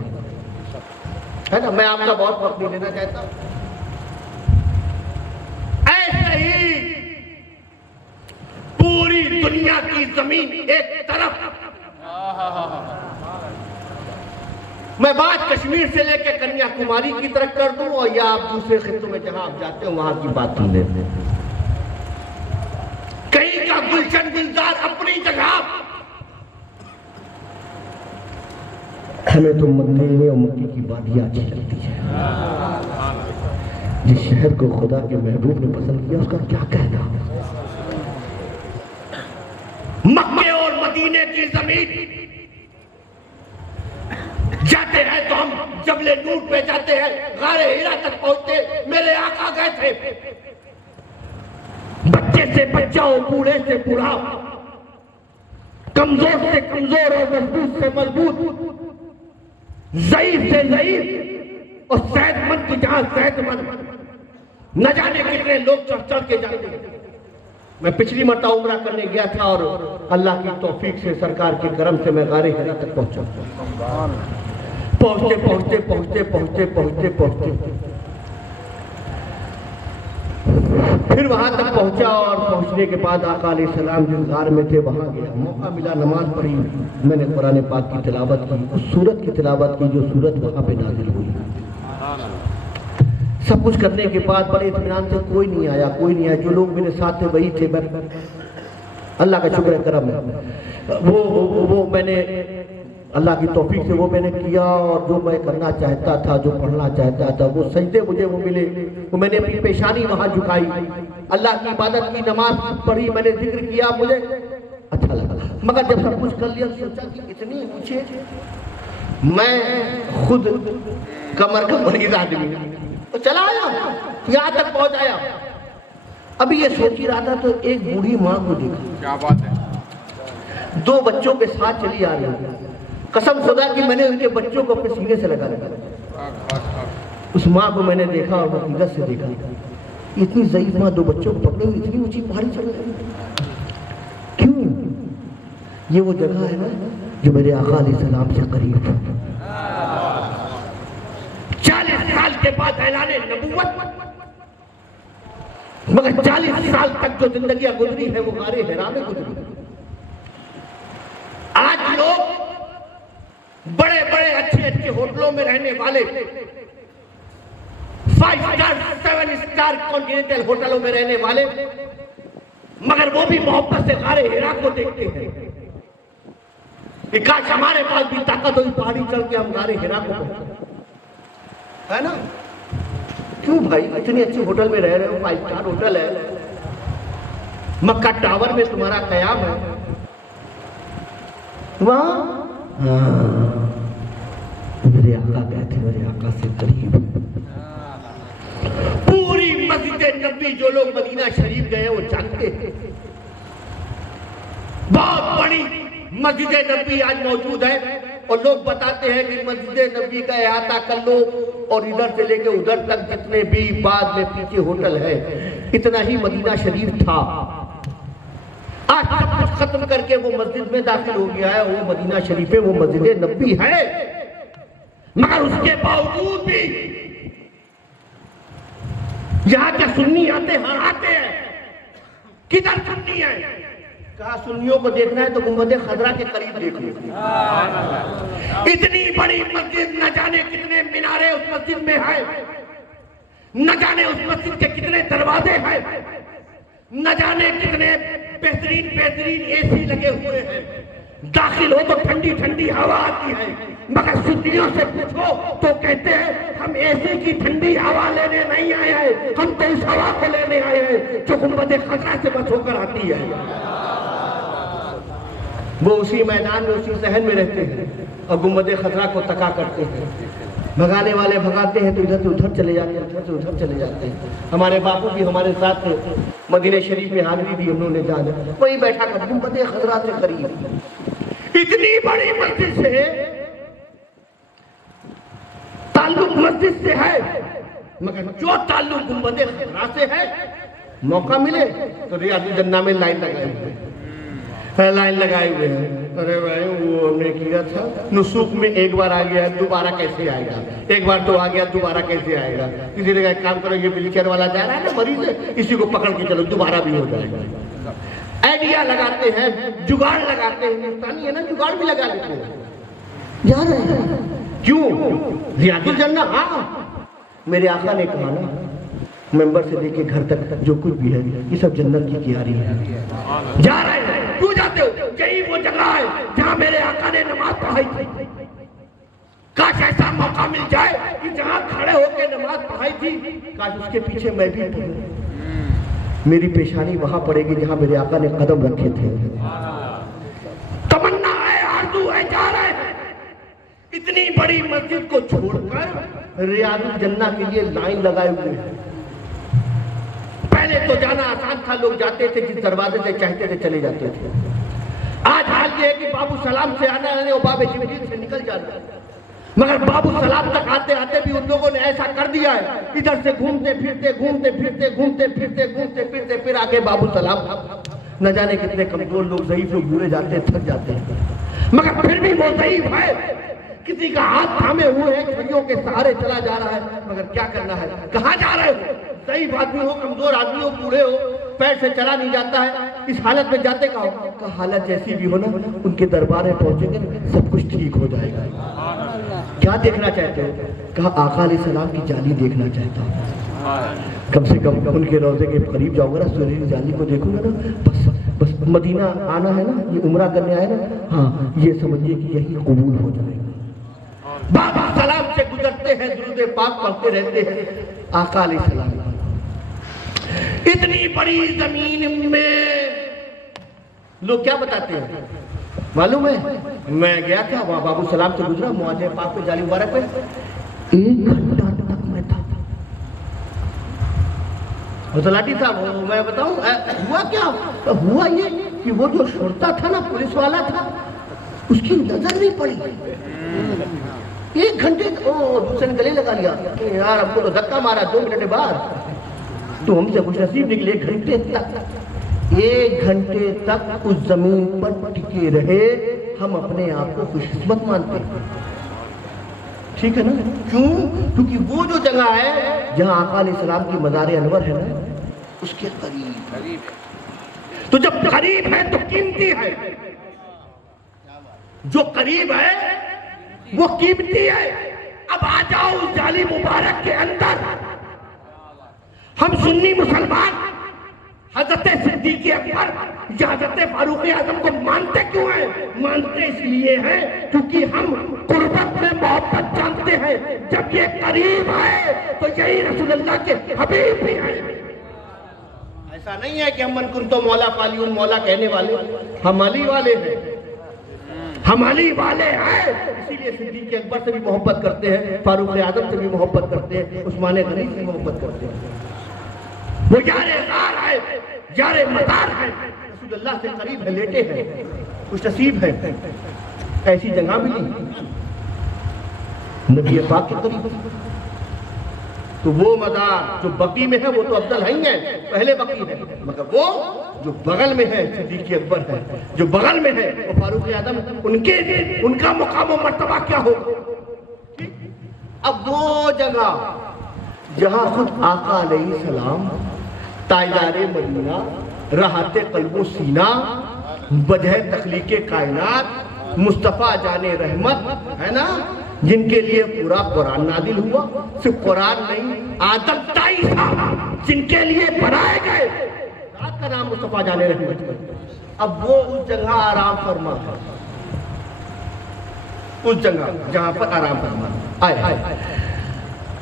है ना। मैं आपका बहुत वक्त नहीं लेना चाहता। ऐसे ही पूरी दुनिया की जमीन एक तरफ, मैं बात कश्मीर से लेकर कन्याकुमारी की तरफ कर दूं, और या आप दूसरे क्षेत्रों में जहां आप जाते हो वहां की बात कर लेते हैं। कहीं का गुलशन गुलजार अपनी जगह, हमें तो मदीने और मक्के की वादियां अच्छी लगती है। जिस शहर को खुदा के महबूब ने पसंद किया उसका क्या कहना। मक्के और मदीने की जमीन जाते हैं तो हम जबले नूर पे जाते हैं, गारे हीरा तक पहुंचते, मेरे आका गए थे। बच्चे से बच्चा और बूढ़े से बूढ़ा, कमजोर से कमजोर और मजबूत से मजबूत, ज़ईफ से ज़ईफ और सेहतमंद की जहां सेहतमंद, न जाने कितने लोग चढ़ चढ़ के जाते हैं। मैं पिछली मरतबा उम्रा करने गया था और अल्लाह की तौफीक से, सरकार के करम से मैं गारे हीरा तक पहुंचा। पहुंचते पहुंचते पहुंचते पहुंचते पहुंचते पहुंचते फिर वहां तक पहुंचा, और पहुंचने के बाद आका अलैहिस्सलाम जिस गार में थे वहां गया। मौका मिला, नमाज पढ़ी, मैंने कुरान पाक की तिलावत की, उस सूरत की तिलावत की जो सूरत वहां पे नाज़िल हुई। सब कुछ करने के बाद बड़े इत्मीनान से कोई नहीं आया, कोई नहीं आया। जो लोग मेरे साथ थे वही थे। अल्लाह का शुक्र करम है, वो मैंने अल्लाह की तौफीक से वो मैंने किया, और जो मैं करना चाहता था, जो पढ़ना चाहता था, वो सजदे मुझे वो मिले। वो मैंने अपनी पेशानी वहां झुकाई, अल्लाह की इबादत की, नमाज पढ़ी, मैंने जिक्र किया, मुझे अच्छा लगा। मगर जब सब कुछ कर लिया सोचा कि इतनी ऊंचे, मैं खुद कमर का मरीज आदमी, तो चला आया, यहां तक पहुंच आया। अभी ये सोच ही रहा था तो एक बूढ़ी माँ को देखा, क्या बात है, 2 बच्चों के साथ चली आ रही। कसम खुदा की मैंने उनके बच्चों को अपने सीने से लगा लिया। उस माँ को मैंने देखा और हकीकत से देखा, इतनी ज़ईफ माँ 2 बच्चों को पकड़े हुए इतनी ऊंची पहाड़ी चढ़ रही। क्यों? ये वो जगह है ना जो मेरे आका अलैहिस्सलाम से करीब है। 40 साल के बाद ऐलाने नबुव्वत, मगर 40 साल तक जो जिंदगी गुजरी है वो गारे हिरा में गुजरी। आज लोग बड़े बड़े अच्छे अच्छे होटलों में रहने वाले, 5 स्टार 7 स्टार कॉन्टिनेंटल होटलों में रहने वाले, मगर वो भी मोहब्बत से गारे हिरा को देखते हैं कि काश हमारे पास भी ताकत हुई, पहाड़ी चढ़ के हम गारे हिरा को पहुंचे, है ना। क्यों भाई, इतने अच्छे होटल में रह रहे हो, 5 स्टार होटल है, मक्का टावर में तुम्हारा कयाम है, वहां मेरे आका गए थे, मेरे आका से करीब। पूरी मस्जिद नबी जो लोग मदीना शरीफ गए वो जानते हैं, बहुत बड़ी मस्जिद नबी आज मौजूद है, और लोग बताते हैं कि मस्जिद नबी का अहाता कर लो और इधर से लेके उधर तक जितने भी बाद में पीछे होटल है, इतना ही मदीना शरीफ था। आज सब कुछ खत्म करके वो मस्जिद में दाखिल हो गया है, वो मदीना शरीफ है, वो मस्जिद नबी है। मगर उसके बावजूद भी यहाँ के सुन्नी आते हराते हैं। किधर सुन्नी है? कहा सुन्नियों को देखना है तो गुंबद खजरा के करीब देख लो। इतनी बड़ी मस्जिद, न जाने कितने मीनारे उस मस्जिद में है, न जाने उस मस्जिद के कितने दरवाजे हैं, न जाने कितने बेहतरीन बेहतरीन एसी लगे हुए हैं। दाखिल हो तो ठंडी ठंडी हवा आती है, मगर सुन्नियों से पूछो तो कहते हैं हम एसी की ठंडी हवा लेने नहीं आए हैं, हम तो उस हवा को लेने आए हैं जो गुंबद खजरा से बच होकर आती है। वो उसी मैदान में, उसी सहन में रहते हैं और गुंबद खजरा को तका करते हैं। भगाने वाले भगाते हैं तो इधर से उधर चले जाते हैं, उधर से उधर चले जाते हैं। हमारे बापू भी हमारे साथ थे, मदीने शरीफ में हाजिरी दी उन्होंने जाना, वही बैठा कर गुंबद खजरा से करीब इतनी बड़ी मस्जिद से ताल्लुक मस्जिद से है, मगर जो ताल्लुक गुंबद खजरा से है, मौका मिले तो रियादुल जन्ना में लाइन लगाई हुई है, लाइन लगाए हुए हैं। अरे भाई वो हमने किया था, नुसूक में एक बार आ गया दोबारा कैसे आएगा, एक बार तो आ गया दोबारा कैसे आएगा। किसी ने कहा काम करो, ये व्हीलचेयर वाला जा रहा है ना मरीज है, इसी को पकड़ के चलो दोबारा भी हो जाएगा। आइडिया लगाते हैं, जुगाड़ लगाते हैं, हिंदुस्तानी है ना, जुगाड़ भी लगा लेते हैं। जा रहे हैं क्यों? रियादुल जन्ना। हाँ, मेरे आका ने कहा ना, मेंबर से लेके घर तक जो कुछ भी है ये सब जन्नत की तैयारी है। जा रहे हैं, क्यों जाते हो? यही वो जगह है जहां मेरे आका ने नमाज पढ़ाई थी। काश ऐसा मौका मिल जाए कि जहां खड़े होकर नमाज पढ़ाई थी, काश उसके पीछे मैं भी पढ़ूं। मेरी पेशानी वहां पड़ेगी जहां मेरे आका ने कदम रखे थे। तमन्ना है, आरज़ू है, जा रहे हैं। इतनी बड़ी मस्जिद को छोड़कर रियादुल जन्ना के लिए लाइन लगाए हुए हैं। पहले तो जाना आसान था, लोग जाते थे जिस दरवाजे से चाहते थे चले जाते थे। आज हाल ये है कि बाबू सलाम से आना है और बाबे जिब्रील से निकल जाना, मगर बाबू सलाम तक आते आते भी उन लोगों ने ऐसा कर दिया है, इधर से घूमते फिरते घूमते फिरते घूमते फिरते घूमते फिरते फिर आके बाबू सलाम। न जाने कितने कमजोर लोग, ज़ईफ लोग बुरे जाते थक जाते हैं, मगर फिर भी वो ज़ईफ है। किसी का हाथ थामे हुए हैं, छड़ियों के सहारे चला जा रहा है, मगर क्या करना है, कहाँ जा रहे हो? ज़ईफ आदमी हो, कमजोर आदमी हो, बूढ़े हो, पैर से चला नहीं जाता है, इस हालत में जाते कहाँ हो? का हालत जैसी भी हो ना, उनके दरबार में पहुंचेंगे सब कुछ ठीक हो जाएगा। क्या देखना चाहते हो? कहा आका अलैहिस्सलाम की जाली देखना चाहता हूँ। कम से कम उनके रोजे के करीब जाऊंगा ना, सूर्य की जाली को देखूंगा ना, बस मदीना आना है ना, ये उम्रा करने आए ना, हाँ ये समझिए कि यही कबूल हो जाएगा। बाबा सलाम से गुजरते हैं, दुरूद पाक पढ़ते रहते हैं आका अलैहिस्सलाम। इतनी बड़ी जमीन में लोग क्या बताते हैं मालूम है? मैं गया था वहां, बाबू सलाम से गुजरा, मुआज़े पाक पे जाली मुबारक पे 1 घंटा तक मैं था। तलाटी साहब मैं बताऊं हुआ क्या? हुआ ये कि वो जो छोड़ता था ना, पुलिस वाला था, उसकी नजर नहीं पड़ी। 1 घंटे दूसरे ने गले लगा लिया, यार हमको तो धक्का मारा 2 मिनट बाद, तो हमसे कुछ नसीब निकले। 1 घंटे तक उस जमीन पर टिके रहे, हम अपने आप को खुशकिस्मत मानते हैं। ठीक है ना? क्यों? क्योंकि वो जो जगह है जहां आका अलैहिस्सलाम की मज़ार अनवर है ना, उसके करीब। तो जब करीब है तो कीमती है, जो करीब है वो कीमती है। अब आ जाओ उस जाली मुबारक के अंदर। हम सुन्नी मुसलमान हजरत सिद्दीक़ अकबर या हजरत फारूक आज़म को मानते क्यों हैं? मानते इसलिए हैं क्योंकि हम कुर्बत में मोहब्बत जानते हैं। जब ये करीब है तो यही रसूलुल्लाह के हबीब भी हैं। ऐसा नहीं है कि हम मन कुन तो मौला पाली मौला कहने वाले, हम अली वाले हैं, हम अली वाले हैं। इसीलिए सिद्दीक़ अकबर से भी मोहब्बत करते हैं, फारूक आज़म से भी मोहब्बत करते हैं, उस्मान गनी से मोहब्बत करते हैं। वो यारे ग़ार है, यारे मज़ार है, रसूलुल्लाह से करीब है, लेटे हैं, कुछ नसीब है, ऐसी जगह मिली नबी पाक के करीब। तो वो मज़ार जो बकी में है वो तो अफजल है ही है, पहले बकी है, मगर वो जो बगल में है सिद्दीक़ अकबर है, जो बगल में है वो फारूक आज़म, उनका मुकाम और मर्तबा क्या हो? अब वो जगह जहां खुद आका अलैहिस्सलाम ताजदारे मदीना, राहते क़ल्बो सीना, वजह तख्लीक़े कायनात, मुस्तफ़ा जाने रहमत है ना, जिनके लिए पूरा कुरान नादिल हुआ, सिर्फ कुरान नहीं आदम ताई साहब जिनके लिए बनाए गए, रात का नाम मुस्तफ़ा जाने रहमत। अब वो उस जगह आराम फरमा है, उस जगह जहां पर आराम फरमा आए।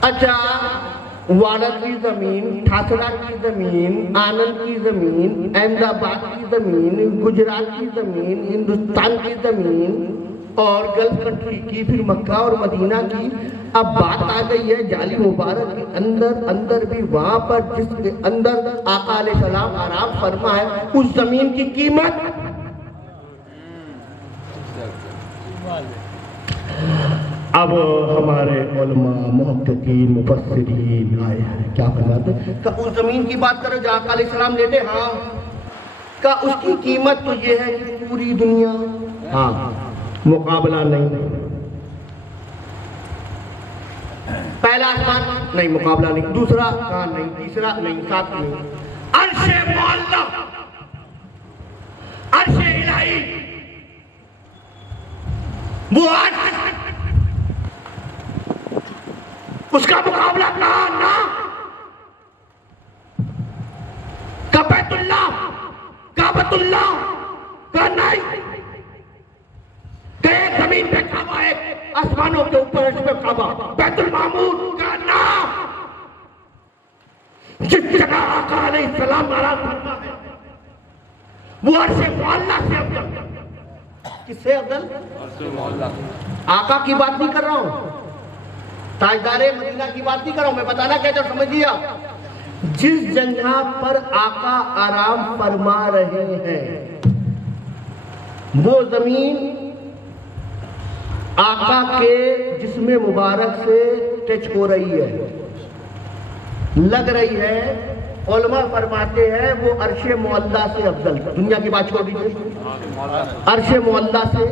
अच्छा, वाड़द की जमीन, ठाकरा की जमीन, आनंद की जमीन, अहमदाबाद की जमीन, गुजरात की जमीन, हिंदुस्तान की जमीन और गल्फ कंट्री की, फिर मक्का और मदीना की अब बात आ गई है जाली मुबारक के अंदर भी वहां पर जिसके अंदर आका अलैहिस्सलाम आराम फरमा है, उस जमीन की कीमत अब हमारे उलमा मुहक्किकीन मुफस्सिरीन आए हैं, क्या फरमाते हैं? का उस जमीन की बात करो जहाँ आका अलैहिस्सलाम लेटे, हाँ का उसकी कीमत तो ये है कि पूरी दुनिया, हाँ मुकाबला नहीं। पहला आसमान नहीं, मुकाबला नहीं। दूसरा कहाँ नहीं, तीसरा नहीं, साथ नहीं। अर्शे मौला, अर्शे इलाही, वो अर्श, उसका मुकाबला कहाँ ना। कबैतुल्लाह, काबतुल्लाह का नहीं, एक जमीन पे काबा है, आसमानों के ऊपर अर्श पे काबा, बैतुल मामूर का नाम। जिस जगह आका अलैहिस्सलाम आराम फरमा है वो अर्श मौला से अफजल। किससे अफजल? आका की बात नहीं कर रहा हूं, ताजदारे मदीना की बात नहीं कर रहा हूं, मैं बताना क्या चाहता समझ लिया। जिस जगह पर आका आराम फरमा रहे हैं वो जमीन आका के जिस्म मुबारक से टच हो रही है, लग रही है। उलमा फरमाते हैं वो अर्शे मुअल्ला से अफजल। दुनिया की बात छोड़ दीजिए, अर्शे मुअल्ला से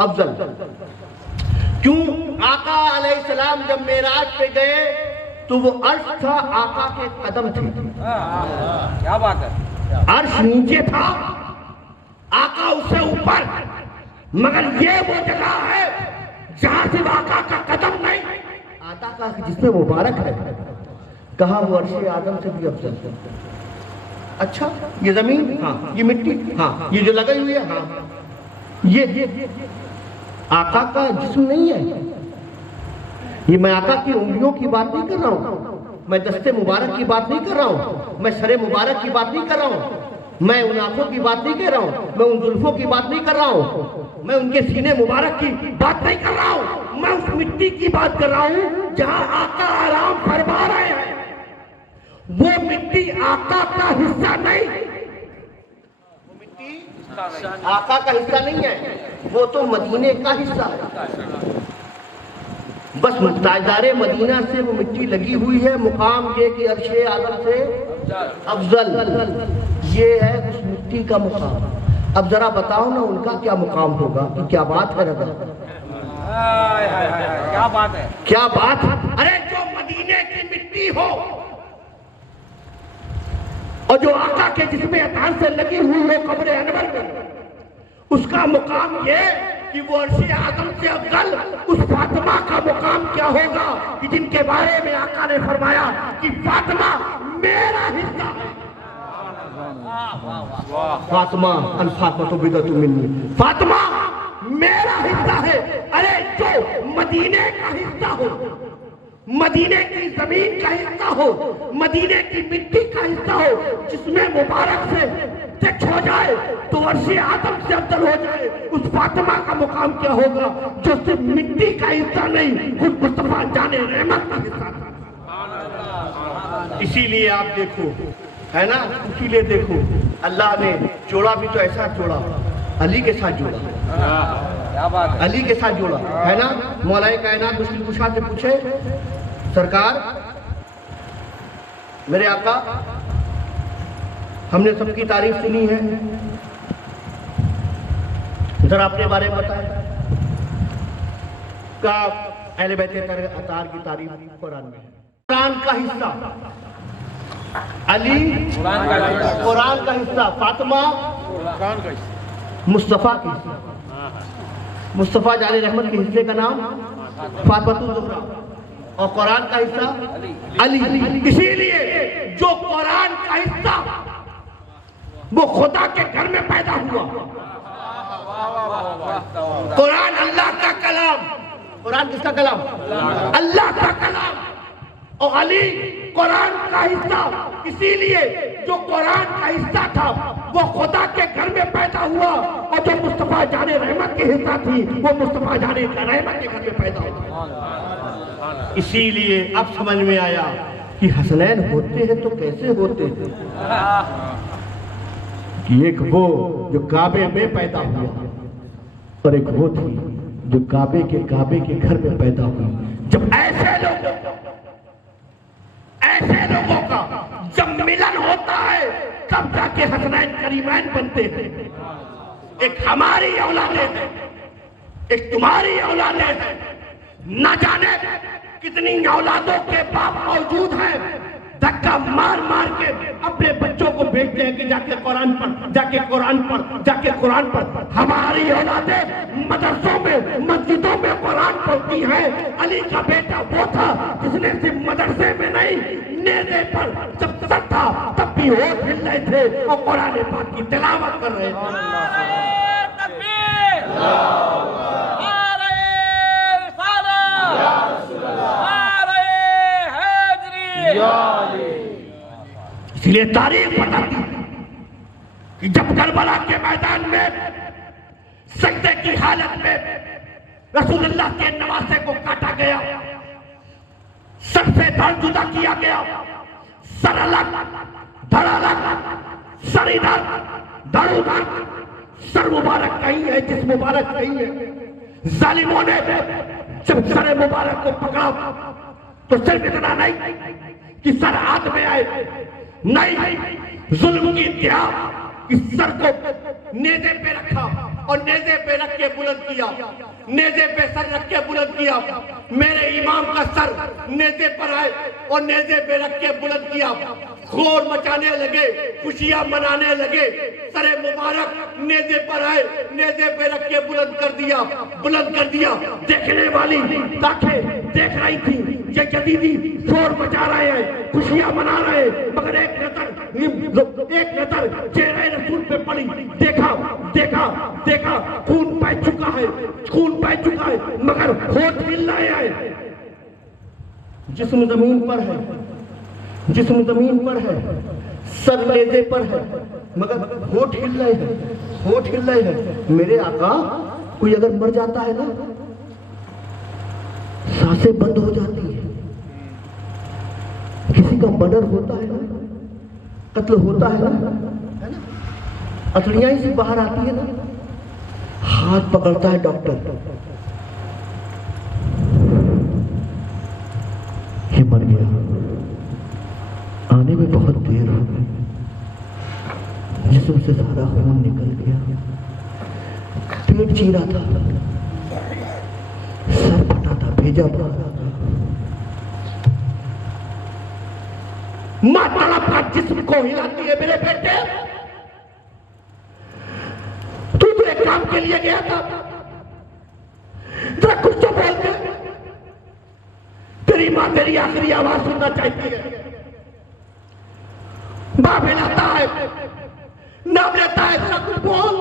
अफजल। क्यों? आका अलैहिस्सलाम जब मेराज पे गए तो वो अर्श था, आका के कदम थे। क्या बात है? अर्श नीचे था, आका उससे ऊपर, मगर ये वो जगह है जहां सिर्फ आका का कदम नहीं, आका का जिसमें मुबारक है। कहा वो अर्श आदम से भी अफजल। अच्छा ये जमीन, हाँ ये मिट्टी, हाँ ये जो लगाई हुई है, हाँ ये आका का जिस्म नहीं है। ये मैं आका की उंगलियों की बात नहीं कर रहा हूँ, मैं दस्ते मुबारक की बात नहीं कर रहा हूँ, मैं सरे मुबारक की बात नहीं कर रहा हूँ, मैं उन आंखों की बात नहीं कर रहा हूँ, मैं उन जुल्फों की बात नहीं कर रहा हूँ, मैं उनके सीने मुबारक की बात नहीं कर रहा हूँ, मैं उस मिट्टी की बात कर रहा हूँ जहाँ आका आराम फरमा रहे हैं। वो मिट्टी आका का हिस्सा नहीं, वो मिट्टी आका का हिस्सा नहीं है, वो तो मदीने का हिस्सा है। बस ताजदारे मदीना से वो मिट्टी लगी हुई है, मुकाम ये कि अर्शे आदम से अफजल। ये है उस मिट्टी का मुकाम। अब जरा बताओ ना उनका क्या मुकाम होगा? कि क्या बात है रजा, क्या बात है, क्या बात है। अरे जो मदीने की मिट्टी हो और जो आका के जिसमें अतान से लगी हुई हो कब्र अनवर में, उसका मुकाम ये कि वो अर्शे आदम से अफजल। उस फातिमा का मुकाम क्या होगा कि जिनके बारे में आका ने फरमाया कि फातिमा मेरा हिस्सा है। फातिमा अल फातिमा तो बिदअतु मिन्नी, फातिमा मेरा हिस्सा है। अरे जो मदीने का हिस्सा हो, मदीने की जमीन का हिस्सा हो, मदीने की मिट्टी का हिस्सा हो, जिसमें मुबारक से टच हो जाए तो अर्शे आदम से अफजल हो जाए, उस फातिमा का मुकाम क्या होगा जो सिर्फ मिट्टी का हिस्सा नहीं, खुद मुस्तफा जाने रहमत का हिस्सा था। इसीलिए आप देखो, है ना, इसीलिए देखो अल्लाह ने जोड़ा भी तो ऐसा जोड़ा, अली के साथ जोड़ा, क्या बात है, अली के साथ जोड़ा, है ना। मौलाए कायनात मुश्किल कुशा से पूछे, सरकार मेरे आका हमने सबकी तारीफ सुनी है, जरा अपने बारे में बताएं। का अहले बैत अतार की तारीफ कुरान में है। कुरान का हिस्सा अली, कुरान का हिस्सा फातिमा, मुस्तफा की हिस्सा, मुस्तफा जाने रहमत के हिस्से का नाम फातिमा ज़ुहरा, और कुरान का हिस्सा अली। इसीलिए जो कुरान का हिस्सा वो खुदा के घर में पैदा हुआ। कुरान अल्लाह का कलाम, कुरान किसका कलाम? अल्लाह का कलाम। और अली कुरान का हिस्सा, इसीलिए जो कुरान का हिस्सा था वो खुदा के घर में पैदा हुआ, और जो मुस्तफा जाने रहमत के हिस्सा थी वो मुस्तफा जाने रहमत के घर में पैदा हुआ। इसीलिए अब समझ में आया कि हसनैन होते हैं तो कैसे होते हैं। कि एक वो जो काबे में पैदा हुआ और एक वो थी जो काबे के घर में पैदा हुई। जब ऐसे लोगों का जब मिलन होता है तब जाके हसनैन करीमैन बनते हैं। एक हमारी औलादे है, एक तुम्हारी औलादे है, न जाने कितनी औलादों के बाप मौजूद हैं धक्का मार मार के अपने बच्चों को भेजते हैं कि जाके कुरान पढ़, जाके कुरान पढ़, जाके कुरान पढ़। हमारी औलादें मदरसों में मस्जिदों में कुरान पढ़ती हैं। अली का बेटा वो था जिसने सिर्फ मदरसे में नहीं नेज़े पर जब सर था तब भी होठ हिल रहे थे और कुरान पाक की तिलावत कर रहे थे। इसलिए तारीख बताती है कि जब करबला के मैदान में सजदे की हालत में रसूलुल्लाह के नवासे को काटा गया, सर से धड़ जुदा किया गया, सर अलग धड़ अलग, सर इधर धड़ उधर, सर मुबारक कहीं है, जिस मुबारक कहीं है। जालिमों ने जब सर मुबारक को पकड़ा तो सिर्फ इतना नहीं कि सर हाथ में आए, नहीं, जुल्म की इंतहा इस सर को नेज़े पे रखा और नेज़े पे रख के बुलंद किया, नेज़े पे सर रख के बुलंद किया। मेरे इमाम का सर नेज़े पर आए और नेज़े पे रख के बुलंद किया। शोर मचाने लगे, खुशियां मनाने लगे। सरे मुबारक नेज़े पर आए, नेज़े पे रख के बुलंद कर दिया, बुलंद कर दिया। देखने वाली आंखें देख रही थी ये यजीदी शोर मचा रहे हैं, खुशियां मना रहे हैं, मगर एक नजर चेहरे रसूल पे पड़ी। देखा देखा देखा खून बह चुका है, खून बह चुका है, मगर होठ हिल रहे हैं। जिस्म जमीन पर है, जिस्म जमीन पर है, सर नेज़े पर है, मगर होठ हिल रहे हैं, होठ हिल रहे हैं। मेरे आका कोई अगर मर जाता है ना, सांसें बंद हो जाती है। किसी का मर्डर होता है ना, कत्ल होता है ना, अतड़ियां ही से बाहर आती है ना, हाथ पकड़ता है डॉक्टर, ये मर गया, आने में बहुत देर हो गई, जिस्म से सारा खून निकल गया, पेट चीरा था, सर फटा था, भेजा बाहर। मां तड़प कर जिस्म को हिलाती है। मेरे बेटे, तू तो एक काम के लिए गया था, जरा कुछ तो बोल दे। तेरी मां तेरी आखिरी आवाज सुनना चाहती है। बाप हिलाता है, नाम लेता है, जरा कुछ बोल।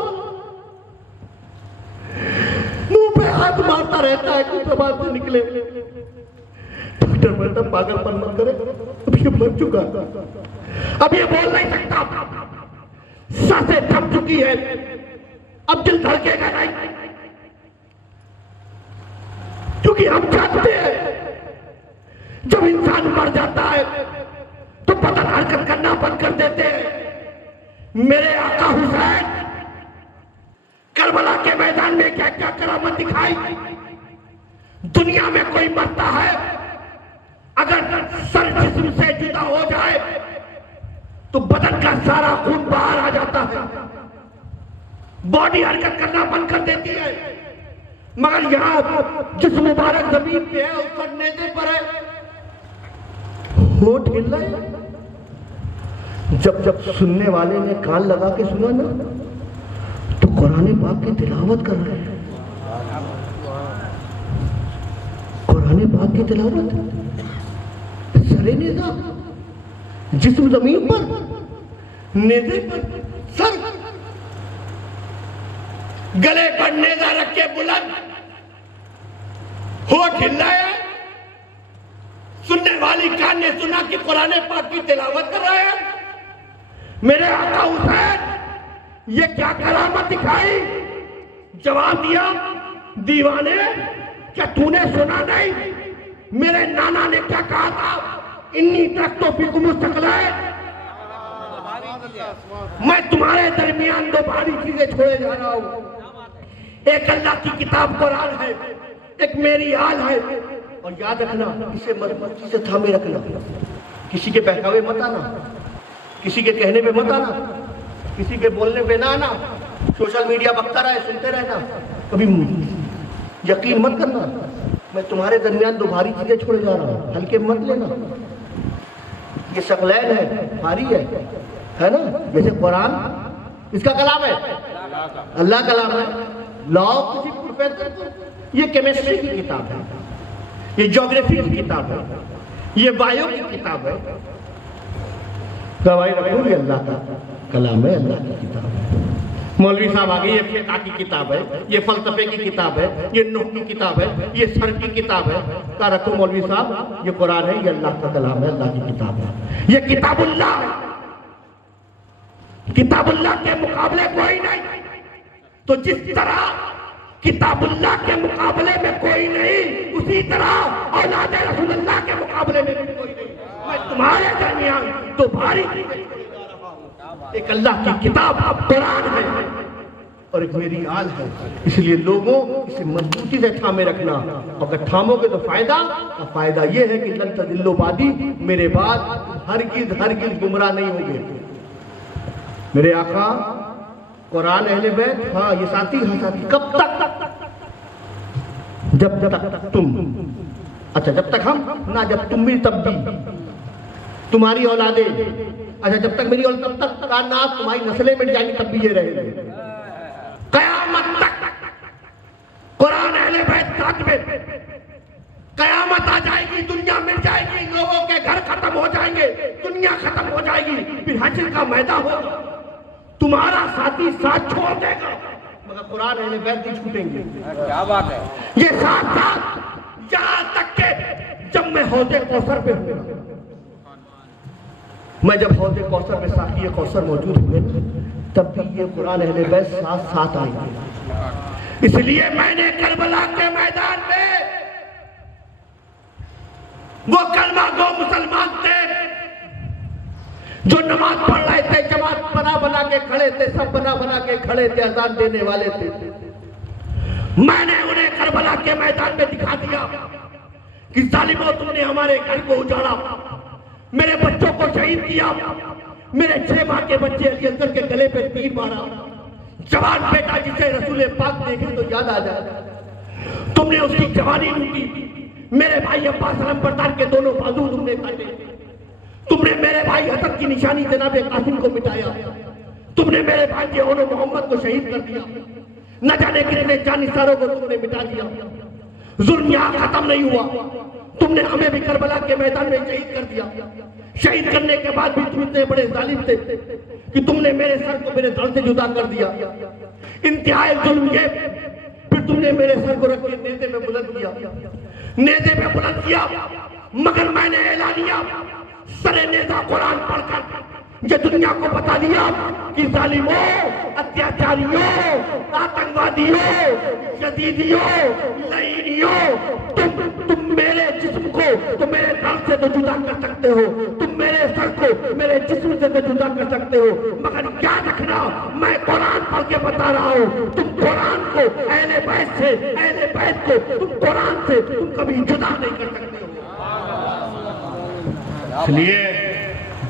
मुंह पे हाथ मारता रहता है, कुछ आवाज से निकले। डॉक्टर बेटा पागलपन मत करे, अब ये मर चुका, अब ये बोल नहीं सकता, सांसें थम चुकी है, अब दिल धड़केगा नहीं। क्योंकि हम जानते हैं जब इंसान मर जाता है तो बदन हरकत करना बंद कर देते हैं। मेरे आका हुसैन करबला के मैदान में क्या क्या करामत दिखाई। दुनिया में कोई मरता है, अगर सर जिस्म से जुदा हो जाए तो बदन का सारा खून बाहर आ जाता है, बॉडी हरकत करना बंद कर देती है। मगर यहां जिस मुबारक जमीन पे है, उस पर नेज़े पर है, होठ हिल रहे हैं। जब जब सुनने वाले ने कान लगा के सुना ना, तो कुरान पाक की तिलावत कर रहे हैं, कुरान पाक की तिलावत। सरे नेज़ा, जिस्म जमीन पर, नेज़े पर सर, गले पर नेज़ा रख के बुलंद, होठ हिल रहा है। सुनने वाली कान ने सुना कि कुरान पाक की तिलावत कर रहे हैं। मेरे आका हुसैन ये क्या करामत दिखाई। जवाब दिया, दीवाने क्या तूने सुना नहीं मेरे नाना ने क्या कहा था, इन्नी दरख्तों की मुस्तकल है। मैं तुम्हारे दरमियान दो भारी चीजें छोड़े जा रहा हूं। एक अल्लाह की किताब कुरान है, एक मेरी आल है। और याद रखना, इसे मजबूती से थामे रखना, किसी के बहकावे मत आना, किसी के कहने पे मत आना, किसी के बोलने पे ना आना। सोशल मीडिया बकता रहे, सुनते रहना, कभी यकीन मत करना। मैं तुम्हारे दरमियान दो भारी चीजें छोड़े जा रहा हूं, हल्के मत लेना। ये सकलैन है, भारी है ना। जैसे कुरान इसका कलाम है, अल्लाह कलाम है। लॉ ऑफ फिजिक्स प्रोफेसर, ये केमिस्ट्री की किताब है, ये ज्योग्राफी की किताब है, ये बायो की किताब है। गवाही रसूल अल्लाह का कलाम है, अल्लाह की किताब है। मौलवी साहब आ गए, ये फिक़ह की किताब है, ये फलसफे की किताब है, ये नूह की किताब है, ये सर की किताब है। कहा रखो मौलवी साहब, ये कुरान है, ये अल्लाह का कलाम है, अल्लाह की किताब है, ये किताबुल्लाह है। किताबुल्लाह के मुकाबले कोई नहीं। तो जिस तरह किताबुल्लाह के मुकाबले में कोई नहीं, उसी तरह औलाद रसूलुल्लाह के मुकाबले में भी कोई नहीं। मैं तुम्हारे दरमियान तो भारी एक अल्लाह की किताब कुरान है और एक मेरी आल है। इसलिए लोगों इसे मजबूती से थामे रखना। अगर थामोगे तो फायदा ये है कि लन तज़िल्लू बादी, मेरे बाद हरगिज़ गुमराह नहीं होंगे। मेरे आका कुरान अहले बैत, हाँ ये साथी, हाँ साथी। कब तक? जब तक तुम, अच्छा जब तक हम ना, जब तुम भी तब भी, तुम्हारी औलादे, अच्छा जब तक मेरी औलाद, तब तक का ना, तुम्हारी नस्लें मिट जाएंगी तब भी ये रहेंगे कयामत तक। कुरान अहले बैत साथ में, कयामत आ जाएगी, दुनिया मिट जाएगी, लोगों के घर खत्म हो जाएंगे, दुनिया खत्म हो जाएगी, फिर हश्र का मैदान होगा, तुम्हारा साथी साथ छोड़ देगा, मगर कुरान अहले बैत नहीं छूटेंगे। क्या बात है। ये साथ यहां तक के जब मैं हौज़े कौसर पे हूँ, मैं जब हौज़े कौसर में साक़ी कौसर मौजूद हुए, तब भी ये कुरान अहले बैत साथ आएंगे। इसलिए मैंने करबला के मैदान में वो कलमा गो मुसलमान थे जो नमाज पढ़ रहे थे, जमात बना के खड़े थे, सब बना के खड़े थे, अज़ान देने वाले थे। मैंने उन्हें करबला के मैदान में दिखा दिया कि जालिमों, तुमने हमारे घर को उजाड़ा, मेरे बच्चों को शहीद किया, मेरे 6 माह के बच्चे अली असगर के गले पे तीर मारा, जवान बेटा जिसे रसूल पाक देखे तो याद आ जाए, तुमने उसकी जवानी लूटी। मेरे भाई अब्बास अलमबरदार के दोनों बाजू तुमने काटे, तुमने मेरे भाई हसन की निशानी जनाब कासिम को मिटाया, तुमने मेरे भाई के ओनो मोहम्मद को शहीद कर दिया, न जाने कितने जानिसारों को तुमने मिटा दिया। जुल्म यहाँ खत्म नहीं हुआ, तुमने हमें भी करबला के मैदान में शहीद कर दिया। शहीद करने के बाद भी तुम इतने बड़े जालिम थे कि तुमने मेरे सर को मेरे दल से जुदा कर दिया। इंतहाई जुल्म ये, फिर तुमने मेरे सर को रख के नेज़े में बुलंद किया, नेज़े में बुलंद किया, मगर मैंने ऐलानिया सरे नेज़ा कुरान पढ़कर ये दुनिया को बता दिया कि जालिमों, अत्याचारियों, आतंकवादियों, यजीदियों, लईनियों, तुम मेरे जिस्म को तो मेरे दल से तो जुदा कर सकते हो, तुम मेरे सर को मेरे जिस्म से तो जुदा कर सकते हो, मगर याद रखना, मैं कुरान पढ़ के बता रहा हूँ, तुम कुरान को अहले बैत से, अहले बैत को तुम कुरान से तुम कभी जुदा नहीं कर सकते हो। इसलिए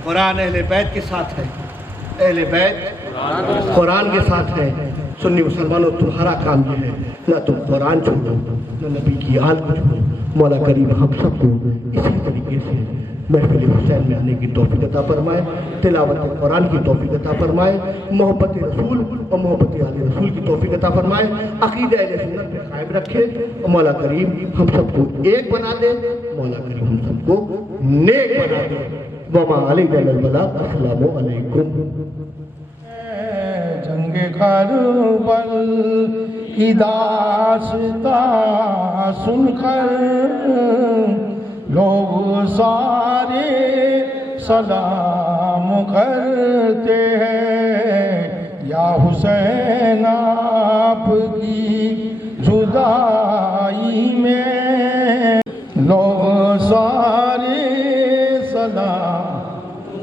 कुरान अहले बैत के साथ है, अहले बैत कुरान के साथ है। सुन्नी मुसलमानों, तुम्हारा काम ये है, ना तुम कुरान छोड़ो, ना नबी की आल को छोड़ो। मौला करीम हम सबको इसी तरीके से महफिल हुसैन में आने की तौफीक अता फरमाए, तिलावत कुरान की तौफीक अता फरमाए, मोहब्बत रसूल और मोहब्बत आले रसूल की तौफीक अता फरमाए, अक़ीदा अहले सुन्नत पे कायम रखे और मौला करीम हम सबको एक बना दे, मौला करीम हम सबको नेक बना दे। वमा अलैना इल्लल बलाग। अस्सलामु अलैकुम। जंग करबल की दास्तां सुनकर लोग सारे सलाम करते हैं, या हुसैन आपकी जुदाई में लोग सारे सलाम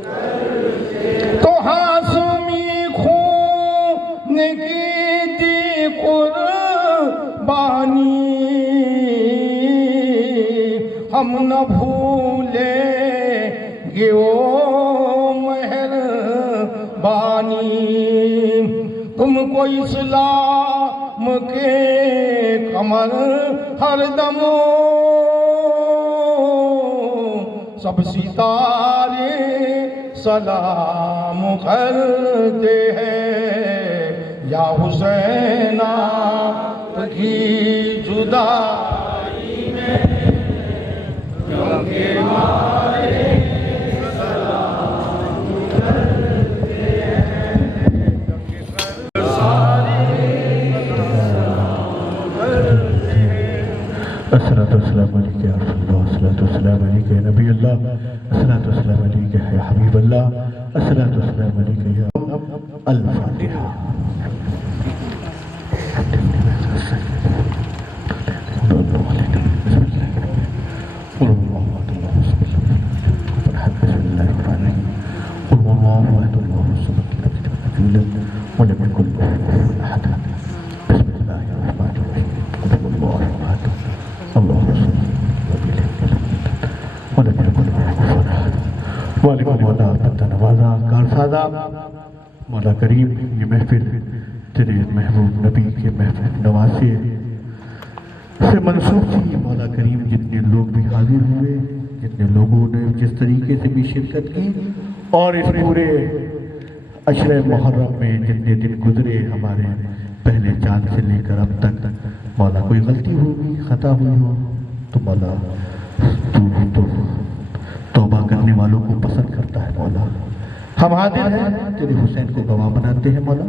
तो हाशमी खून की दी कुर्बानी हम न भूलेंगे वो मेहरबानी तुमको इस्लाम के कमर हरदम सब सितारे सलाम करते हैं या हुसैना की जुदाई में के मारे सलाम करते हैं अस्सलातुस्सलाम अलैका या रसूलल्लाह, अस्सलातुस्सलाम अलैका या नबी अल्लाह, अस्सलातुस्सलाम अलैका या हबीब अल्लाह, अस्सलातुस्सलाम अलैका या अल-फातिहा। मौला करीम, ये महफिल तेरे महबूब नबी के महफिल नवासे से मंसूब थी। ये मौला करीम जितने लोग भी हाजिर हुए, जितने लोगों ने जिस तरीके से भी शिरकत की, और इस पूरे अशरे मुहर्रम में जितने दिन गुजरे हमारे पहले चांद से लेकर अब तक, मौला कोई गलती होगी, खता हुई हो तो मौला तू तौबा करने वालों को पसंद करता है। मौला हम हाजिर हैं, तेरे हुसैन को गवाह बनाते हैं। मौला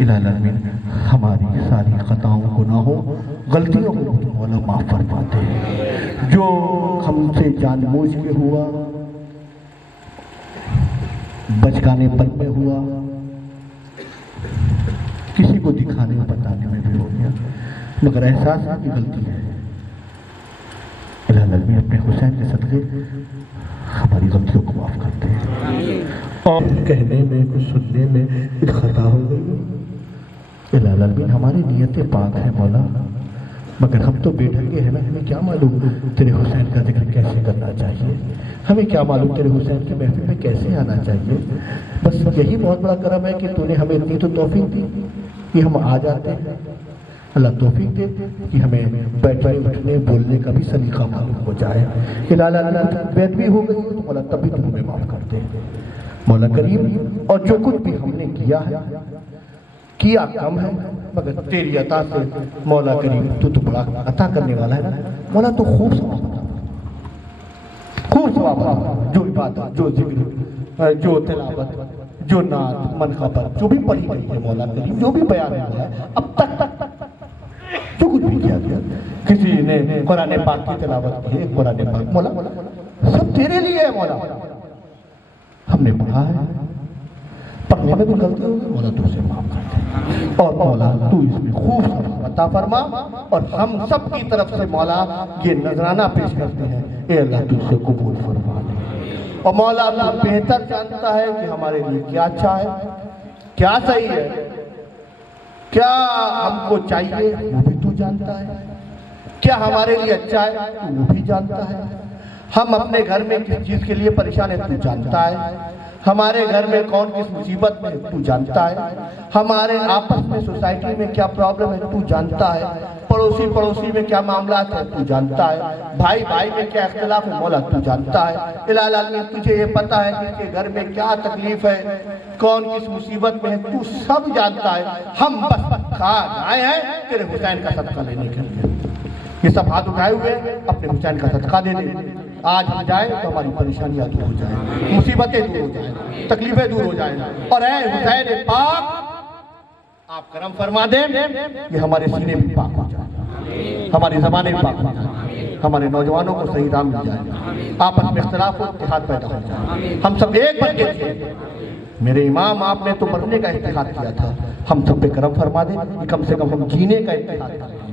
इलाही आमीन, हमारी सारी खताओं को ना हो, गलतियों को मौला माफ़ फरमाते हैं। जो हमसे जानबूझ के हुआ, बचकाने पर में हुआ, किसी को दिखाने बताने में भी हो गया, मगर एहसास है कि गलती है। इलाही आमीन अपने हुसैन के सदक़े हमारी गलतियों को माफ़ करते हैं। और कहने में, कुछ सुनने में एक खता हो गई, इलाही आमीन हमारी नीयतें पाक है मौला, मगर हम तो बेढंगे हैं ना। हमें क्या मालूम तेरे हुसैन का जिक्र कैसे करना चाहिए, हमें क्या मालूम तेरे हुसैन के महफिल में कैसे आना चाहिए। बस यही बहुत बड़ा करम है कि तूने हमें इतनी तो तौफीक दी कि हम आ जाते हैं। अल्लाह तौफीक दे कि हमें बैठने उठने बोलने का भी सलीका मालूम हो जाए। बैठ भी हो गई तो मौला तभी तुम हमें माफ़ कर दे मौला करीम। और जो कुछ भी हमने किया है, किया कम है, मगर तेरी अता से मौला करीम तू तो बड़ा अता करने वाला है ना मौला। तो खूब सवाब, जो इबादत, जो जिक्र, जो तिलावत, जो नात, मनखबर जो भी पढ़ी गई है मौला करीम, जो भी बयान हुआ है अब तक जो कुछ भी किया गया, किसी ने कुरान पाक की तिलावत की है, कुरान पाक मौला सब तेरे लिए है मौला। हमने पढ़ा है, पढ़ने में भी गलती होगी मौला, तू उसे माफ कर दे। और मौला तू इसमें खूब अता फरमा। और हम सब की तरफ से मौला ये नजराना पेश करते हैं, ए अल्लाह तू इसे कबूल फरमा ले। और मौला तू बेहतर जानता है कि हमारे लिए क्या अच्छा है, क्या सही है, क्या हमको चाहिए वो भी तू जानता है, क्या हमारे लिए अच्छा है तू वो भी जानता है। हम अपने घर में किस चीज के लिए परेशान है तू जानता है, हमारे घर में कौन किस मुसीबत में तू जानता है, हमारे आपस में सोसाइटी में क्या प्रॉब्लम है तू जानता है, पड़ोसी में क्या मामला है तू जानता है, भाई भाई में क्या इख्तिलाफ है मौला तू जानता है। इलाही आमीन तुझे ये पता है कि इसके घर में क्या तकलीफ है, कौन किस मुसीबत में है, तू सब जानता है। हम बस आए हैं तेरे हुसैन का सदका लेने के लिए। ये सब हाथ उठाए हुए अपने हुसैन का सदका दे दे। आज हम जाए तो हमारी परेशानियां दूर हो जाए, मुसीबतें दूर हो जाए, तकलीफें दूर हो जाए। और ऐ हुसैन पाक आप करम फरमा दें, ये हमारे सीने भी पाक हो जाए, हमारी ज़बानें भी पाक हो जाए, हमारे नौजवानों को सही राह मिल जाए, आपस में इख्तिलाफ हो, इत्तेहाद पैदा हो जाए, हम सब एक बन के थे। मेरे इमाम आपने तो मरने का इत्तेहाद किया था, हम सब पे करम फरमा दें, कम से कम हम जीने का इत्तेहाद करें।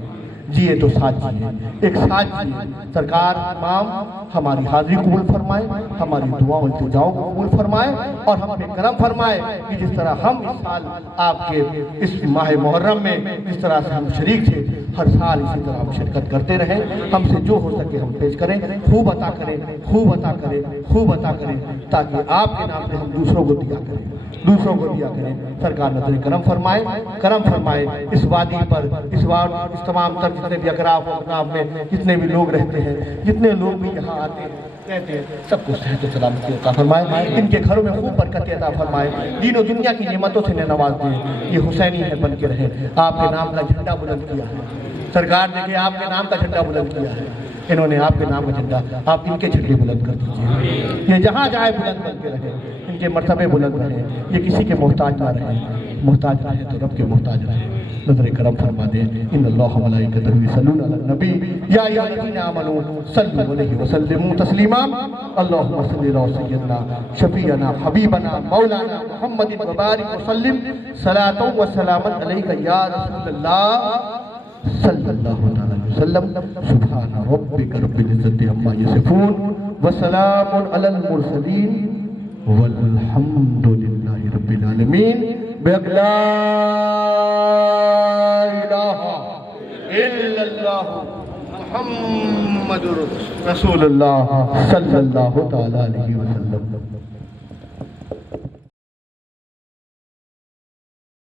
जिए तो साथ जिए, एक साथ जिए। सरकार इमाम हमारी हाजिरी कबूल फरमाए, हमारी दुआओं इल्तिजाओं को कबूल फरमाए और हम पे करम फरमाए कि जिस तरह हम इस साल आपके इस माह मुहर्रम में जिस तरह से हम शरीक थे, हर साल इसी तरह हम शिरकत करते रहें। हमसे जो हो सके हम पेश करें, खूब अता करें, खूब अता करें, खूब अता करें, ताकि आपके नाम पे हम दूसरों को दिया करें, दूसरों को दिया करें। सरकार नजर करम फरमाए, करम फरमाए इस वादी पर, इस तमाम तर जितने भी अकराब अकनाब में जितने भी लोग रहते हैं, जितने लोग भी यहाँ आते हैं रहते हैं, सबको सेहत सलामती अता फरमाए, इनके घरों में खूब बरकत अता फरमाए, दीन और दुनिया की नेमतों से नवाज दें। ये हुसैनी है बन के रहे, आपके नाम का झंडा बुलंद किया है सरकार, देखिए आपके नाम का झंडा बुलंद किया है इन्होंने, आपके नाम का झंडा आप इनके झंडे बुलंद कर दीजिए। ये जहाँ जाए बुलंद बन के रहे, इनके मर्तबे बुलंद रहे, ये किसी के मोहताज ना रहे, मोहताज रहे तो रब के मोहताज रहे। नजर करम फरमा दे। इन्नल्लाह व मलाइकतहु युसल्लूना अलन नबी या अय्युहल्लज़ीना आमनू सल्लु अलैहि व सल्लिमू तस्लीमा। अल्लाहुम्मा सल्लि अला सय्यिदना शफीअना हबीबना मौलाना मुहम्मदिन व बारिक व सल्लिम सलातन व सलामन अलैका या रसूलल्लाह सल्लल्लाहु अलैहि वसल्लम। सुब्हान रब्बिका रब्बिल इज्जति अम्मा यसिफून व सलामुन अलल मुरसलीन वल्हम्दुलिल्लाहि रब्बिल आलमीन। ला इलाहा इल्लल्लाह मुहम्मदुर रसूलुल्लाह सल्लल्लाहु तआला अलैहि वसल्लम।